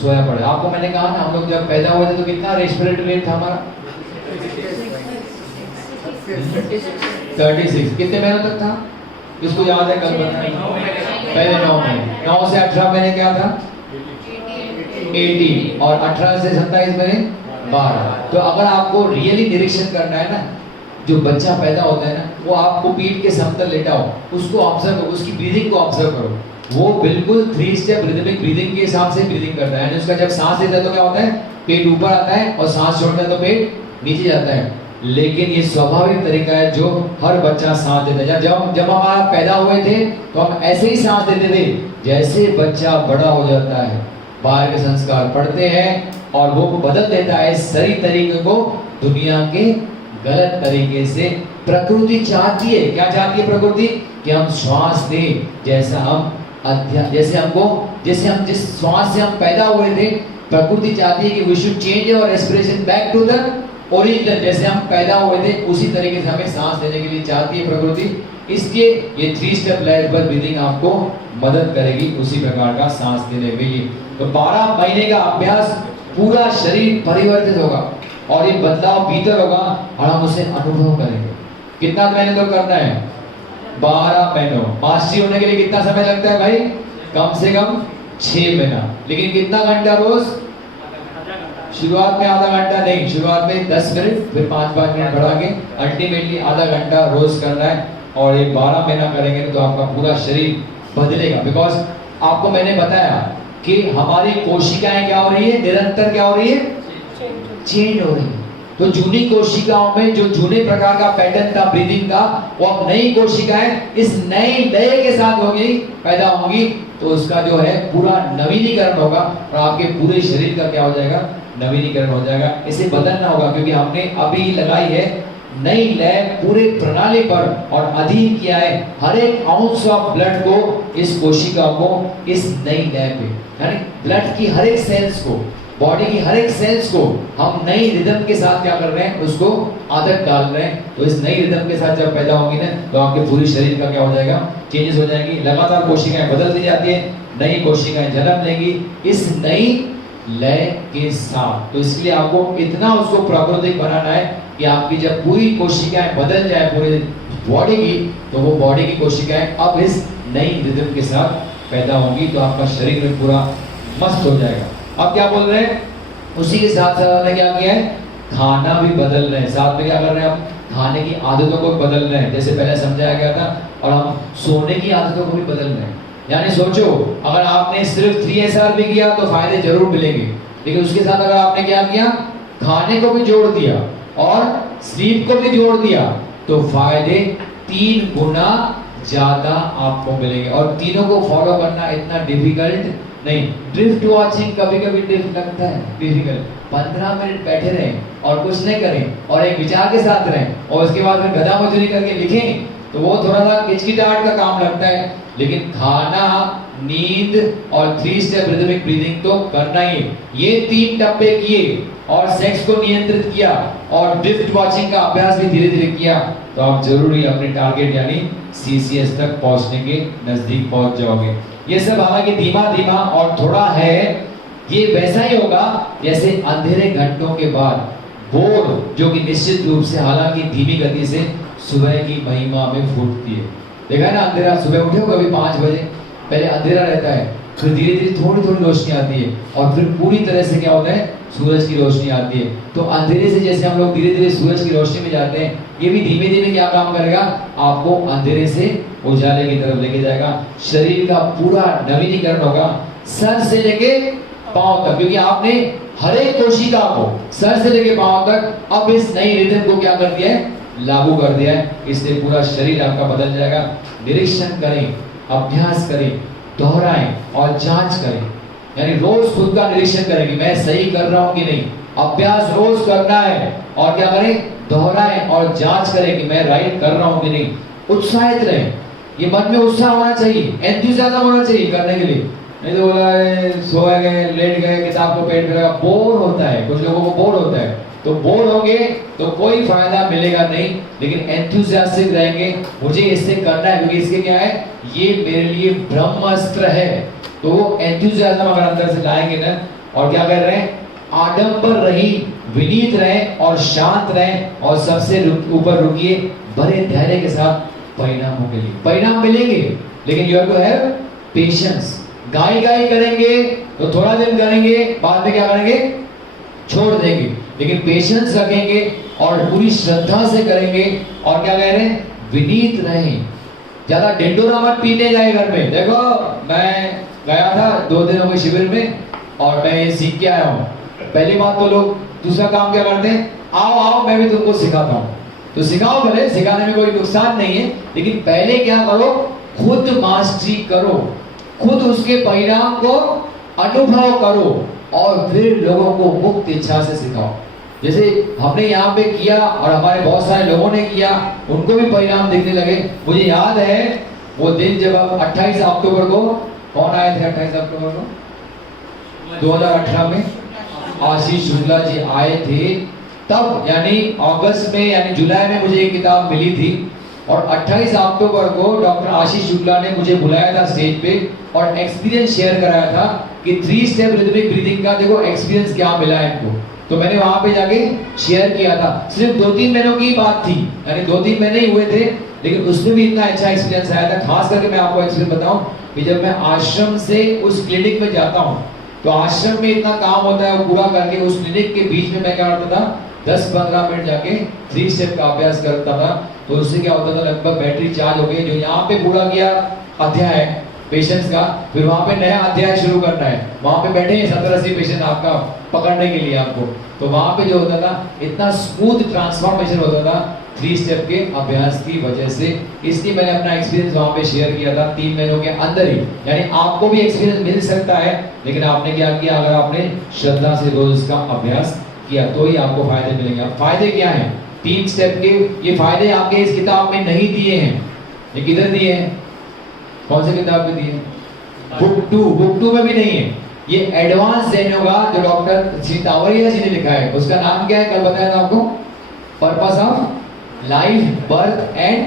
सोया पड़ा। आपको मैंने कहा ना, हम लोग जब पैदा हुए थे तो कितना रेस्पिरेटरी रेट था हमारा, 36। कितने महीनों तक था, किसको याद है, कल बताया, पहले 9 महीने, 9 से 18 महीने क्या था 80, और 18 से 27 महीने 12। तो अगर आपको रियली निरीक्षण करना है ना, जो बच्चा पैदा होता है ना, वो आपको पीठ के समतल लेटाओ, उसको ऑब्जर्व करो, उसकी ब्रीदिंग को ऑब्जर्व करो। वो बिल्कुल 3 स्टेप रिदमिक ब्रीदिंग के हिसाब से ब्रीदिंग करता है। उसका जब सांस लेता है तो क्या होता है, पेट ऊपर आता है, और सांस छोड़ता है तो पेट नीचे जाता है। लेकिन ये स्वाभाविक तरीका है जो हर बच्चा सांस देता है। जब हम पैदा हुए थे तो हम ऐसे ही सांस देते थे। जैसे बच्चा बड़ा हो जाता है, बाहर के संस्कार पढ़ते हैं और वो बदल देता है सही तरीके को दुनिया के गलत तरीके से। प्रकृति चाहती है, क्या चाहती है प्रकृति, कि हम श्वास लें जैसे हम जिस श्वास से हम पैदा हुए थे। प्रकृति चाहती है कि we should change our respiration back to the original, जैसे हम पैदा हुए थे उसी तरीके से हमें सांस लेने के लिए चाहती है प्रकृति। इसलिए ये 3 स्टेप लेवल ब्रीदिंग आपको मदद करेगी उसी प्रकार का सांस लेने में। तो 12 महीने का अभ्यास, पूरा शरीर परिवर्तित होगा और ये बदलाव भीतर होगा और हम उसे अनुभव करेंगे। कितना महीने तो करना है, 12 महीनों। मास्टरी होने के लिए कितना समय लगता है भाई, कम से कम 6 महीना। लेकिन कितना घंटा रोज, शुरुआत में आधा घंटा नहीं, शुरुआत में 10 मिनट, फिर 5-5 मिनट बढ़ा के अल्टीमेटली आधा घंटा रोज करना है। और ये 12 महीना करेंगे तो आपका पूरा शरीर बदलेगा। बिकॉज आपको मैंने बताया कि हमारी कोशिकाएं क्या हो रही है, निरंतर क्या हो रही है, चेंज हो रही है। तो जूनी कोशिकाओं में जो जूने प्रकार का पैटर्न था ब्रीदिंग का, वो अब नई कोशिकाएं इस नए लय के साथ होगी, पैदा होंगी। तो उसका जो है पूरा नवीनीकरण होगा और आपके पूरे शरीर का क्या हो जाएगा, नवीनीकरण हो जाएगा। इसे बदलना होगा क्योंकि हमने अभी लगाई है नई लय पूरे प्रणाली पर और अधीन किया है हर एक आउंस ऑफ ब्लड को, इस कोशिका को, इस नई लय पे। यानी ब्लड की हर एक सेल्स को बॉडी की हर एक सेल्स को हम नई रिदम के साथ क्या कर रहे हैं, उसको आदत डाल रहे हैं। तो इस नई रिदम के साथ जब पैदा होगी ना, तो आपके पूरी शरीर का क्या हो जाएगा, चेंजेस हो जाएंगी। लगातार कोशिकाएं बदलती जाती है, नई कोशिकाएं जन्म लेंगी इस नई लय के साथ। तो इसलिए आपको इतना उसको प्राकृतिक बनाना है कि आपकी जब पूरी कोशिकाएं बदल जाए पूरी बॉडी की, तो वो बॉडी की कोशिकाएं अब इस नई रिदम के साथ पैदा होंगी, तो आपका शरीर में पूरा मस्त हो जाएगा। अब क्या बोल रहे हैं, उसी के साथ साथ हमने क्या किया है, खाना भी बदल रहे हैं। साथ में क्या कर रहे हैं, हम खाने की आदतों को बदल रहे हैं, जैसे पहले समझाया गया था। और हम सोने की आदतों को भी बदल रहे हैं। यानी सोचो, अगर आपने सिर्फ 3SR भी किया तो फायदे जरूर मिलेंगे, लेकिन उसके साथ अगर आपने क्या किया, खाने को भी जोड़ दिया और स्लीप को भी जोड़ दिया, तो फायदे 3 गुना ज्यादा आपको मिलेंगे। और तीनों को फॉलो करना इतना डिफिकल्ट नहीं। ड्रिफ्ट वॉचिंग कभी कभी डिफिकल्ट लगता है, डिफिकल्ट। 15 मिनट बैठे रहें और कुछ नहीं करें और एक विचार के साथ रहें और उसके बाद फिर गधा मजूरी करके लिखें, तो वो थोड़ा सा किचकिटाहट का काम लगता है। लेकिन खाना, नींद और 3 स्टेप रिदमिक ब्रीदिंग तो करना ही। ये 3 टप्पे किए और सेक्स को नियंत्रित किया और ड्रिफ्ट वॉचिंग का अभ्यास भी धीरे धीरे किया, तो आप जरूर ही अपने टारगेट यानी CCS तक पहुंचने के नजदीक पहुंच जाओगे। ये सब हालांकि धीमा धीमा और थोड़ा है, ये वैसा ही होगा जैसे अंधेरे घंटों के बाद भोर, जो कि निश्चित रूप से हालांकि धीमी गति से सुबह की महिमा में फूटती है। देखा है ना, अंधेरा, सुबह उठे हो कभी 5 बजे, पहले अंधेरा रहता है, फिर धीरे धीरे थोड़ी थोड़ी रोशनी आती है और फिर पूरी तरह से क्या होता है, सूरज की रोशनी आती है। तो अंधेरे से जैसे हम लोग धीरे धीरे सूरज की रोशनी में जाते हैं, ये भी धीमे धीमे क्या काम करेगा, आपको अंधेरे से उजाले की तरफ लेके जाएगा। शरीर का पूरा नवीनीकरण होगा, सर से लेके पांव तक, क्योंकि आपने हर एक कोशिका को सर से लेके पांव तक अब इस नई रिदम को क्या कर दिया है, लागू कर दिया है। इससे पूरा शरीर आपका बदल जाएगा। निरीक्षण करें, अभ्यास करें, दोहराएं और जांच करें। यानी रोज खुद का निरीक्षण करें कि मैं सही कर रहा हूं कि नहीं। अभ्यास रोज करना है और क्या करें, दोहराएं और जांच करें कि मैं राइट कर रहा हूं कि नहीं। उत्साहित रहें, ये मन में उत्साह होना चाहिए, एंथुसियाज्म होना चाहिए करने के लिए। नहीं तो बोला सो गए, लेट गए, किताब को पेट में, बोर होता है, कुछ लोगों को बोर होता है। तो बोर होंगे तो कोई फायदा मिलेगा नहीं, लेकिन एंथुसियास्टिक रहेंगे, मुझे इससे करना है क्योंकि इसके क्या है, ये मेरे लिए ब्रह्मास्त्र है। तो वो एंथुसियाज्म अगर अंदर से लाएंगे ना, और क्या कर रहे हैं, आडंबर रही, विनीत रहें और शांत रहें और सबसे ऊपर रुकिए बड़े धैर्य के साथ परिणामों के लिए। परिणाम मिलेंगे, लेकिन you have to have patience. गाई गाई करेंगे तो थोड़ा दिन करेंगे, बाद में क्या करेंगे, छोड़ देंगे। लेकिन पेशेंस रखेंगे और पूरी श्रद्धा से करेंगे। और क्या कह रहे हैं, विनीत रहें। ज्यादा ढिंडोरा मत पीने जाए घर में। देखो मैं गया था 2 दिनों के शिविर में और मैं ये सीख के आया हूँ। पहली बात तो लोग दूसरा काम क्या करते हैं, आओ आओ मैं भी तुमको सिखाता हूँ। तो सिखाओ, भले सिखाने में कोई नुकसान नहीं है, लेकिन पहले क्या करो, खुद मास्टरी करो, खुद उसके परिणाम को अनुभव करो और फिर लोगों को मुक्त इच्छा से सिखाओ। जैसे हमने यहाँ पे किया और हमारे बहुत सारे लोगों ने किया, उनको भी परिणाम दिखने लगे। मुझे याद है वो दिन जब आप 28 अक्टूबर को, कौन आए थे 28 अक्टूबर को 2018 में, आशीष शुक्ला जी आए थे। तब यानी अगस्त में यानी जुलाई में मुझे एक किताब मिली थी और 28 अक्टूबर को डॉक्टर आशीष शुक्ला ने मुझे बुलाया था स्टेज पे और एक्सपीरियंस शेयर कराया था कि 3 स्टेप रिदमिक ब्रीदिंग का देखो एक्सपीरियंस क्या मिला है इनको। तो मैंने वहां पे जाके शेयर किया था। सिर्फ 2-3 महीनों की बात थी, यानी 2-3 महीने ही हुए थे, लेकिन उसमें भी इतना अच्छा एक्सपीरियंस आया था। खास करके मैं आपको एक्सपीरियंस बताऊं कि जब मैं आश्रम से उस क्लिनिक में जाता हूँ, तो आश्रम में इतना काम होता है वो पूरा करके उस क्लिनिक के बीच में मैं क्या करता था, 10-15 मिनट जाके 3 स्टेप का अभ्यास करता था। तो उससे क्या होता था, लगभग बैटरी चार्ज हो गई। जो यहाँ पे पूरा किया अध्याय पेशेंस का, फिर वहाँ पे नया अध्याय शुरू करना है। वहाँ पे बैठे हैं 70-80 पेशेंट आपका पकड़ने के लिए आपको। तो वहाँ पे जो होता था, इतना स्मूथ ट्रांसफॉर्मेशन होता था 3 स्टेप के अभ्यास की वजह से। इसलिए मैंने अपना एक्सपीरियंस वहाँ पे शेयर किया था 3 महीनों के अंदर ही। यानी आपको भी एक्सपीरियंस मिल सकता है, लेकिन आपने क्या किया, अगर आपने श्रद्धा से रोज इसका अभ्यास किया तो ही आपको फायदे मिलेंगे। अब फायदे क्या हैं 3 स्टेप के? ये फायदे आपके इस किताब में नहीं दिए हैं। ये किधर दिए हैं, कौन से किताब में दिए? बुक 2 में भी नहीं है। ये एडवांस ज़ेन योगा जो डॉक्टर श्री तावरिया जी ने लिखा है, उसका नाम क्या है, कल बताया था आपको, purpose of life, birth and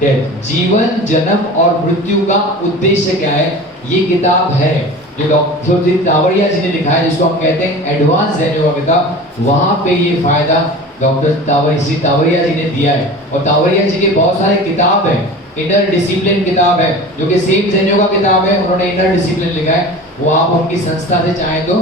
death, जीवन, जन्म और मृत्यु का उद्देश्य क्या है। ये किताब है जो डॉक्टर श्री तावरिया जी ने लिखा है, जिसको हम कहते हैं एडवांस ज़ेन योगा किताब। वहां पे ये फायदा डॉक्टर श्री तावरिया जी ने दिया है। और तावरिया जी के बहुत सारे किताब है, इनर डिसिप्लिन किताब है जो कि सेम ज़ेन योगा किताब है, उन्होंने इनर डिसिप्लिन लिखा है, वो आप उनकी संस्था से चाहें तो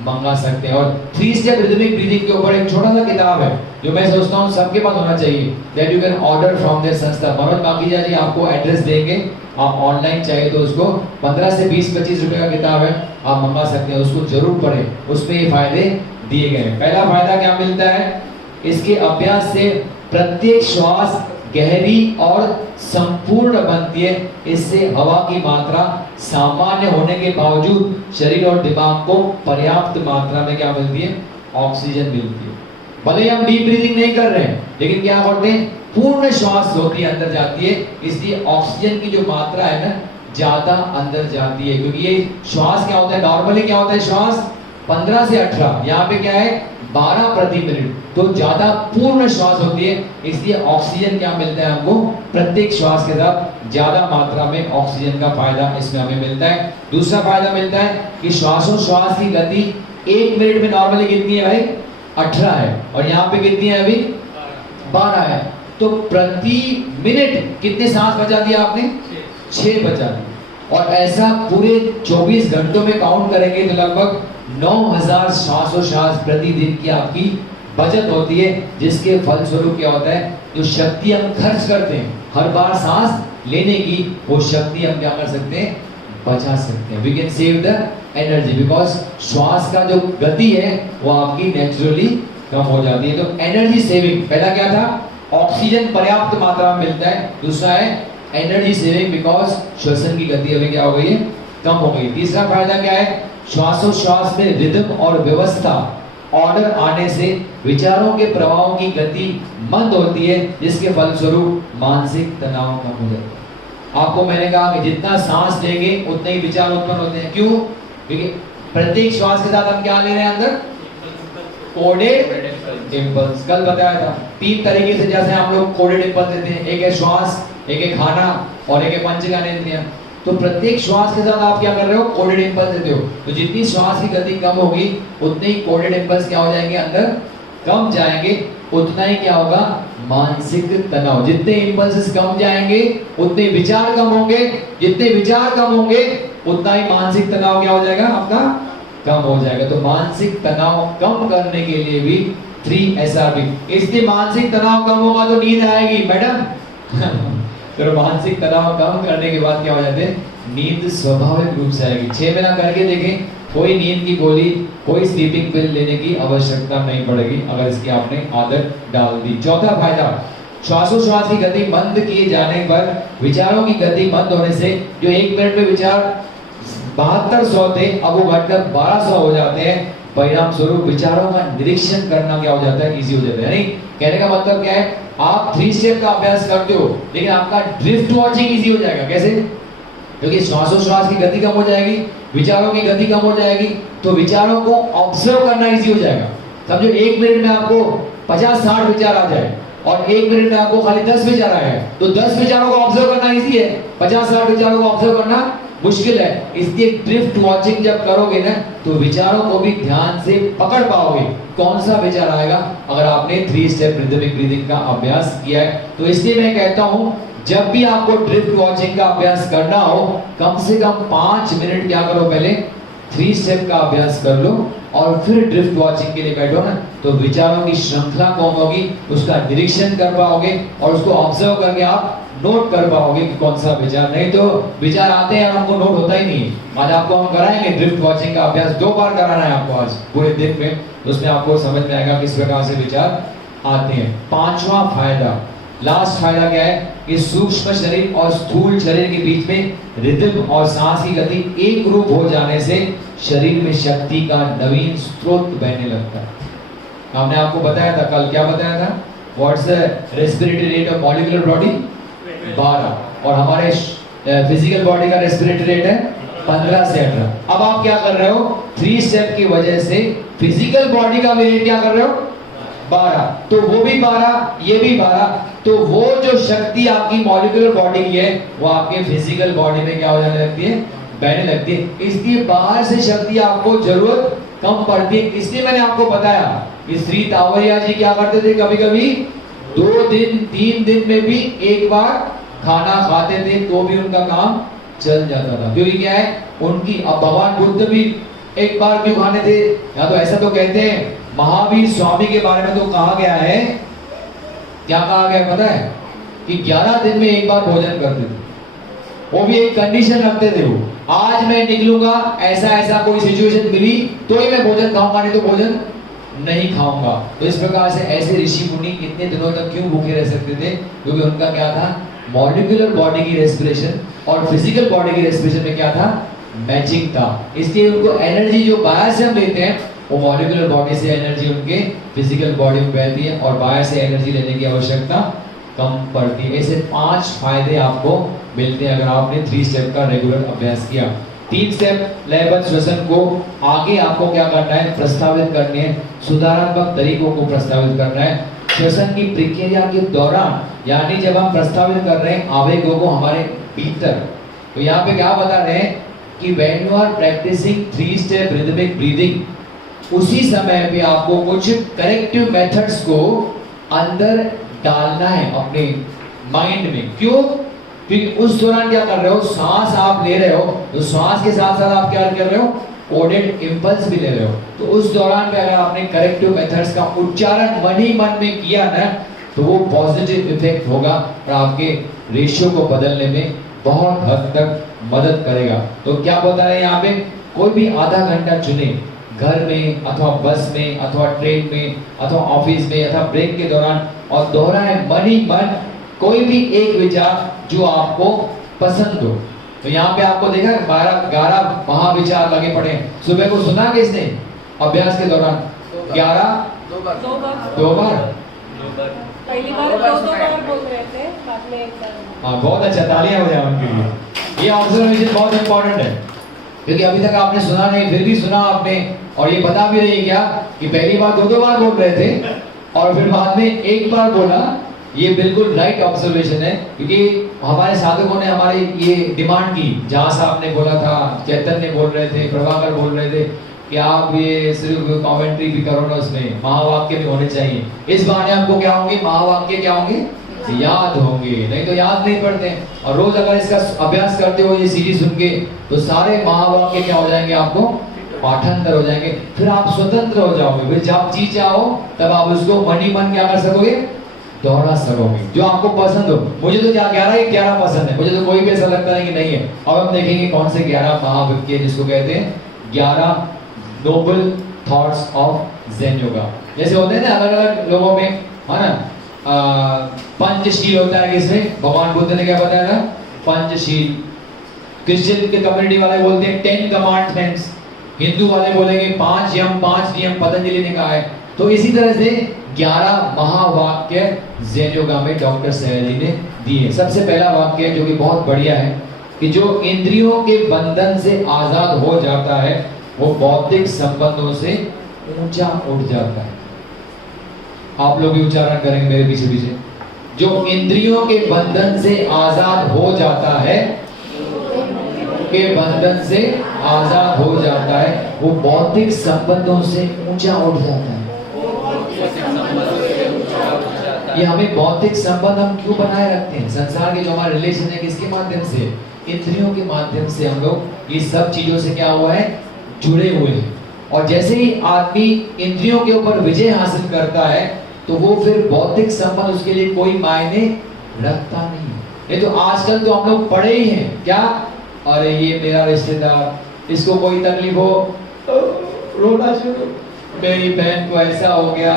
मंगा सकते हैं। और 3 स्टेप रिदमिक ब्रीदिंग के ऊपर एक छोटा सा किताब है जो मैं सोचता हूँ सबके पास होना चाहिए, that you can order from their संस्था। मनोज माखीजा जी आपको एड्रेस देंगे, आप ऑनलाइन चाहिए तो उसको 15 से 20-25 रुपए का किताब है, आप मंगा सकते हैं, उसको जरूर पढ़ें, उसमें ये फायदे दिए गए हैं। पहला फायदा क्या मिलता है, इसके अभ्यास से प्रत्येक श्वास गहरी और संपूर्ण बनती है। इससे हवा की मात्रा सामान्य होने के बावजूद शरीर और दिमाग को पर्याप्त मात्रा में क्या मिलती है, ऑक्सीजन मिलती है। भले हम डीप ब्रीदिंग नहीं कर रहे हैं, लेकिन क्या करते हैं, पूर्ण श्वास होती है, अंदर जाती है, इसलिए ऑक्सीजन की जो मात्रा है ना ज्यादा अंदर जाती है। क्योंकि ये श्वास क्या होता है, नॉर्मली क्या होता है श्वास 15 से 18, यहाँ पे क्या है 12 प्रति मिनट, तो ज्यादा पूर्ण श्वास होती है, इसलिए ऑक्सीजन क्या मिलता है हमको, प्रत्येक श्वास के साथ ज्यादा मात्रा में ऑक्सीजन का फायदा इसमें हमें मिलता है। दूसरा फायदा मिलता है कि श्वासोश्वास की गति 1 मिनट में नॉर्मली कितनी है भाई, 18 है, और यहाँ पे कितनी है अभी 12 है, तो प्रति मिनट कितने सांस बचा दिया आपने, 6 बचा दिया। और ऐसा पूरे 24 घंटों में काउंट करेंगे तो लगभग 9000 श्वासोश्वास प्रतिदिन की आपकी बचत होती है, जिसके फलस्वरूप क्या होता है, जो शक्ति हम खर्च करते हैं हर बार सांस लेने की, वो शक्ति हम क्या कर सकते हैं, बचा सकते हैं। We can save the energy because श्वास का जो गति है वो आपकी नेचुरली कम हो जाती है। तो एनर्जी सेविंग, पहला क्या था, ऑक्सीजन पर्याप्त मात्रा में मिलता है, दूसरा है एनर्जी सेविंग बिकॉज श्वसन की गति अभी क्या हो गई है, कम हो गई। तीसरा फायदा क्या है, श्वासोश्वास में रिदम और व्यवस्था, ऑर्डर आने से विचारों के प्रवाहों की गति मंद होती है, जिसके फलस्वरूप मानसिक तनाव कम हो जाता है। आपको मैंने कहा कि जितना सांस लेंगे उतने ही विचार उत्पन्न होते हैं। क्यों? क्योंकि प्रत्येक श्वास के साथ हम क्या ले रहे हैं अंदर, कोडेड इंपल्स। कल बताया था 3 तरीके से जैसे हम लोग कोडेड इंपल्स देते हैं, एक है श्वास, एक है खाना और एक है पंचज्ञानेंद्रियां। तो प्रत्येक श्वास के साथ आप क्या कर रहे हो, कोडेड इंपल्स देते हो। तो जितनी श्वास की गति कम होगी उतने ही कोडेड इंपल्स क्या हो जाएंगे, अंदर कम जाएंगे, उतना ही क्या होगा, मानसिक तनाव। जितने इंपल्सेस कम जाएंगे उतने विचार कम होंगे, जितने विचार कम होंगे उतना ही मानसिक तनाव क्या हो जाएगा, आपका कम हो जाएगा। तो मानसिक तनाव कम करने के लिए भी 3 SRB, इसलिए मानसिक तनाव कम होगा तो नींद आएगी मैडम तो मानसिक तनाव कम करने के बाद क्या हो जाते हैं, नींद स्वाभाविक रूप से आएगी। 6 महीना करके देखें, कोई नींद की गोली, कोई स्लीपिंग पिल लेने की आवश्यकता नहीं पड़ेगी अगर इसकी आपने आदत डाल दी। चौथा फायदा, श्वासोश्वास की गति मंद किए जाने पर विचारों की गति मंद होने से जो 1 मिनट में विचार 7200 थे अब वो घटकर 1200 हो जाते हैं। परिणाम स्वरूप विचारों का निरीक्षण करना क्या हो जाता है, इजी हो जाता है। यानी कहने का मतलब क्या है, आप 3 स्टेप का अभ्यास करते हो लेकिन आपका ड्रिफ्ट वॉचिंग इजी हो जाएगा। कैसे? क्योंकि श्वासोश्वास की गति कम हो जाएगी, विचारों की गति कम हो जाएगी, तो विचारों को ऑब्जर्व करना इजी हो जाएगा। समझो 1 मिनट में आपको 50-60 विचार आ जाए और 1 मिनट में आपको खाली 10 विचार आए, तो 10 विचारों को ऑब्जर्व करना इजी है, 50-60 विचारों को ऑब्जर्व करना मुश्किल है। इसलिए ड्रिफ्ट वॉचिंग जब करोगे ना तो विचारों को भी ध्यान से पकड़ पाओगे, कौन सा विचार आएगा, अगर आपने 3 स्टेप रिदमिक ब्रीदिंग का अभ्यास किया है। तो इसलिए मैं कहता हूं जब भी आपको ड्रिफ्ट वॉचिंग का अभ्यास करना हो, कम से कम 5 मिनट क्या करो, पहले 3 स्टेप का अभ्यास कर लो और फिर ड्रिफ्ट वॉचिंग के लिए बैठो ना, तो विचारों की श्रृंखला कौन होगी, उसका निरीक्षण कर पाओगे और उसको ऑब्जर्व करके आप नोट कर पाओगे कि कौन सा विचार। नहीं तो विचार आते हैं और हमको नोट होता ही नहीं। आज आपको हम कराएंगे ड्रिफ्ट वॉचिंग का अभ्यास, 2 बार कराना है आपको आज पूरे दिन में, उसमें आपको समझ में आएगा किस प्रकार से विचार आते हैं। 5वां फायदा, लास्ट फायदा क्या है कि सूक्ष्म शरीर और स्थूल शरीर के बीच में रिदम और सांस की गति एक रूप हो जाने से शरीर में शक्ति का नवीन स्रोत बहने लगता है। हमने आपको बताया था कल, क्या बताया था, what's the respiratory rate of molecular body, 12, और हमारे फिजिकल बॉडी का रेस्पिरेटरी रेट है 15 से 18। अब आप क्या कर रहे हो, 3 स्टेप की वजह से फिजिकल बॉडी का वेट क्या कर रहे हो, 12। तो वो भी 12, ये भी 12। तो वो जो शक्ति आपकी मॉलिक्यूलर बॉडी की है वो आपके फिजिकल बॉडी में क्या हो जाने लगती है, बहने लगती है। इसलिए बाहर से शक्ति आपको जरूरत कम पड़ती है। इसलिए मैंने आपको बताया कि श्री तावरिया जी क्या करते थे, कभी कभी 2 दिन 3 दिन में भी एक बार खाना खाते थे तो भी उनका काम चल जाता था। क्योंकि क्या है उनकी, अब भगवान बुद्ध भी एक बार क्यों खाने थे, या तो ऐसा तो कहते हैं महावीर स्वामी के बारे में तो कहा गया है, क्या कहा गया पता है, कि 11 दिन में एक बार भोजन करते थे। वो भी एक कंडीशन रखते थे, वो आज मैं निकलूंगा, ऐसा ऐसा कोई सिचुएशन मिली तो ही मैं भोजन खाऊंगा, नहीं तो भोजन नहीं खाऊंगा। तो इस प्रकार से ऐसे ऋषि मुनि इतने दिनों तक क्यों भूखे रह सकते थे, क्योंकि उनका क्या था, मॉलिक्यूलर बॉडी की रेस्पिरेशन और फिजिकल बॉडी की रेस्पिरेशन में क्या था, मैचिंग था। इसलिए उनको एनर्जी जो बाहर से हम लेते हैं वो मॉलिक्यूलर बॉडी से एनर्जी उनके फिजिकल बॉडी में बहती है और बाहर से एनर्जी लेने की आवश्यकता कम पड़ती है। ऐसे 5 फायदे आपको मिलते हैं अगर आपने 3 स्टेप का रेगुलर अभ्यास किया। 3 स्टेप लयबद्ध श्वसन को आगे आपको क्या करना है, प्रस्तावित करने हैं, सुधारात्मक तरीकों को प्रस्तावित करना है। श्वसन की प्रक्रिया के दौरान, यानी जब हम प्रस्तावित कर रहे हैं आवेगों को हमारे भीतर, तो यहाँ पे क्या बता रहे हैं कि when you are practicing 3 step rhythmic breathing, उसी समय पे आपको कुछ करेक्टिव मेथड्स को अंदर डालना है अपने माइंड में। क्यों, क्योंकि उस दौरान क्या कर रहे हो, सांस आप ले रहे हो, तो सांस के साथ साथ आप क्या कर रहे हो, कोडेड इंपल्स भी ले रहे हो। तो उस दौरान पे अगर आपने करेक्टिव मेथड्स का उच्चारण मन ही मन में किया ना, तो वो पॉजिटिव इफेक्ट होगा और आपके रेशियो को बदलने में बहुत हद तक मदद करेगा। तो क्या बता रहे हैं यहाँ पे, कोई भी आधा घंटा चुने, घर में अथवा बस में अथवा ट्रेन में अथवा ऑफिस में अथवा ब्रेक के दौरान, और दोहराए मन ही मन कोई भी एक विचार जो आपको पसंद हो। तो यहाँ पे आपको देखा 12-11 महाविचार लगे पड़े हैं। सुबह को सुना किसने अभ्यास के दौरान? 11 दो बार पहली बार 2 बार बोल रहे थे, बाद में 1 बार। हाँ, बहुत अच्छा, तालियां हो जाए उनके लिए। ये ऑब्जर्वेशन बहुत इंपॉर्टेंट है, क्योंकि अभी तक आपने सुना नहीं, फिर भी सुना आपने, और ये बता भी रही क्या कि पहली बार 2 बार बोल रहे थे और फिर बाद में 1 बार बोला। ये बिल्कुल राइट ऑब्जर्वेशन है, क्योंकि हमारे साधकों ने हमारी ये डिमांड की, जहाँ साहब ने बोला था, चैतन्य बोल रहे थे, प्रभाकर बोल रहे थे कि आप ये सिर्फ कमेंट्री भी करो ना, उसमें महावाक्य भी होने चाहिए। इस बहाने आपको क्या होंगे, महावाक्य क्या होंगे, याद होंगे, नहीं तो याद नहीं पड़ते। और रोज अगर इसका अभ्यास करते हो ये सीरीज सुन के, तो सारे महावाक्य क्या हो जाएंगे, आपको पाठांतर हो जाएंगे। फिर आप स्वतंत्र हो जाओगे, फिर जब चीज चाहो तब आप उसको मन ही मन क्या कर सकोगे, दोहरा सकोगे, जो आपको पसंद हो। मुझे तो 11 पसंद है, मुझे तो कोई भी ऐसा लगता नहीं कि नहीं है। अब हम देखेंगे कौन से 11 महावाक्य जिसको कहते हैं 11 noble thoughts of Zen yoga. जैसे होते हैं ना अलग अलग लोगों में, है ना, पंचशील होता है, किसमें भगवान बुद्ध ने क्या बताया था, पंचशील। क्रिश्चियन के कम्युनिटी वाले बोलते हैं 10 कमांडमेंट्स, हिंदू वाले बोलेंगे 5 यम 5 नियम, पतंजलि ने कहा है। तो इसी तरह से 11 महावाक्य ज़ेन योगा में डॉक्टर सयाजी ने दिए। सबसे पहला वाक्य जो कि बहुत बढ़िया है, कि जो इंद्रियों के बंधन से आजाद हो जाता है वो बौद्धिक संबंधों से ऊंचा उठ जाता है। आप लोग भी उच्चारण करेंगे मेरे पीछे पीछे। जो इंद्रियों के बंधन से आजाद हो जाता है, के बंधन से आजाद हो जाता है, वो बौद्धिक संबंधों से ऊंचा उठ जाता है। ये हमें बौद्धिक संबंध हम क्यों बनाए रखते हैं? संसार के जो हमारे रिलेशन है किसके माध्यम से? इंद्रियों के माध्यम से हम लोग ये सब चीजों से क्या हुआ है, जुड़े हुए हैं। और जैसे ही आदमी इंद्रियों के ऊपर विजय हासिल करता है तो वो फिर बौद्धिक संबंध उसके लिए कोई मायने रखता नहीं है। ये तो आजकल तो हम लोग पढ़े ही हैं क्या, अरे ये मेरा रिश्तेदार, इसको कोई तकलीफ हो तो रोना शुरू, मेरी बहन को ऐसा हो गया,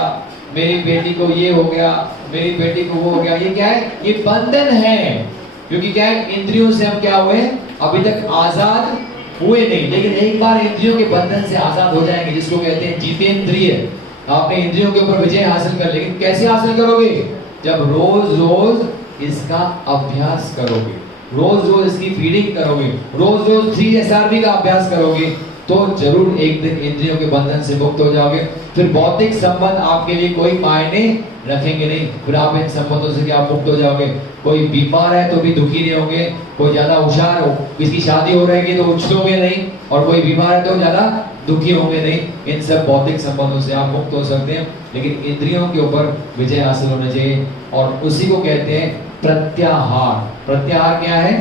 मेरी बेटी को ये हो गया, मेरी बेटी को वो हो गया। ये क्या है, ये बंधन है। क्योंकि क्या है, इंद्रियों से हम क्या हुए, अभी तक आजाद हुए नहीं, लेकिन एक बार इंद्रियों के बंधन से आजाद हो जाएंगे, जिसको कहते हैं जितेंद्रिय। आपने इंद्रियों के ऊपर विजय हासिल कर, लेकिन कैसे हासिल करोगे? जब रोज रोज इसका अभ्यास करोगे। रोज रोज इसकी फीडिंग करोगे, रोज रोज 3 SRV का अभ्यास करोगे, तो जरूर एक दिन इंद्रियों के बंधन से मुक्त हो जाओगे। फिर भौतिक संबंध आपके लिए कोई मायने रखेंगे नहीं, फिर आप इन संबंधों से क्या मुक्त हो जाओगे। कोई बीमार है तो भी दुखी नहीं होंगे, कोई ज्यादा होशियार हो, किसकी शादी हो रहेगी तो उछलोगे नहीं, और कोई बीमार है तो ज्यादा दुखी होंगे नहीं। इन सब भौतिक संबंधों से आप मुक्त हो सकते हैं, लेकिन इंद्रियों के ऊपर विजय हासिल होना चाहिए, और उसी को कहते हैं प्रत्याहार। प्रत्याहार क्या है?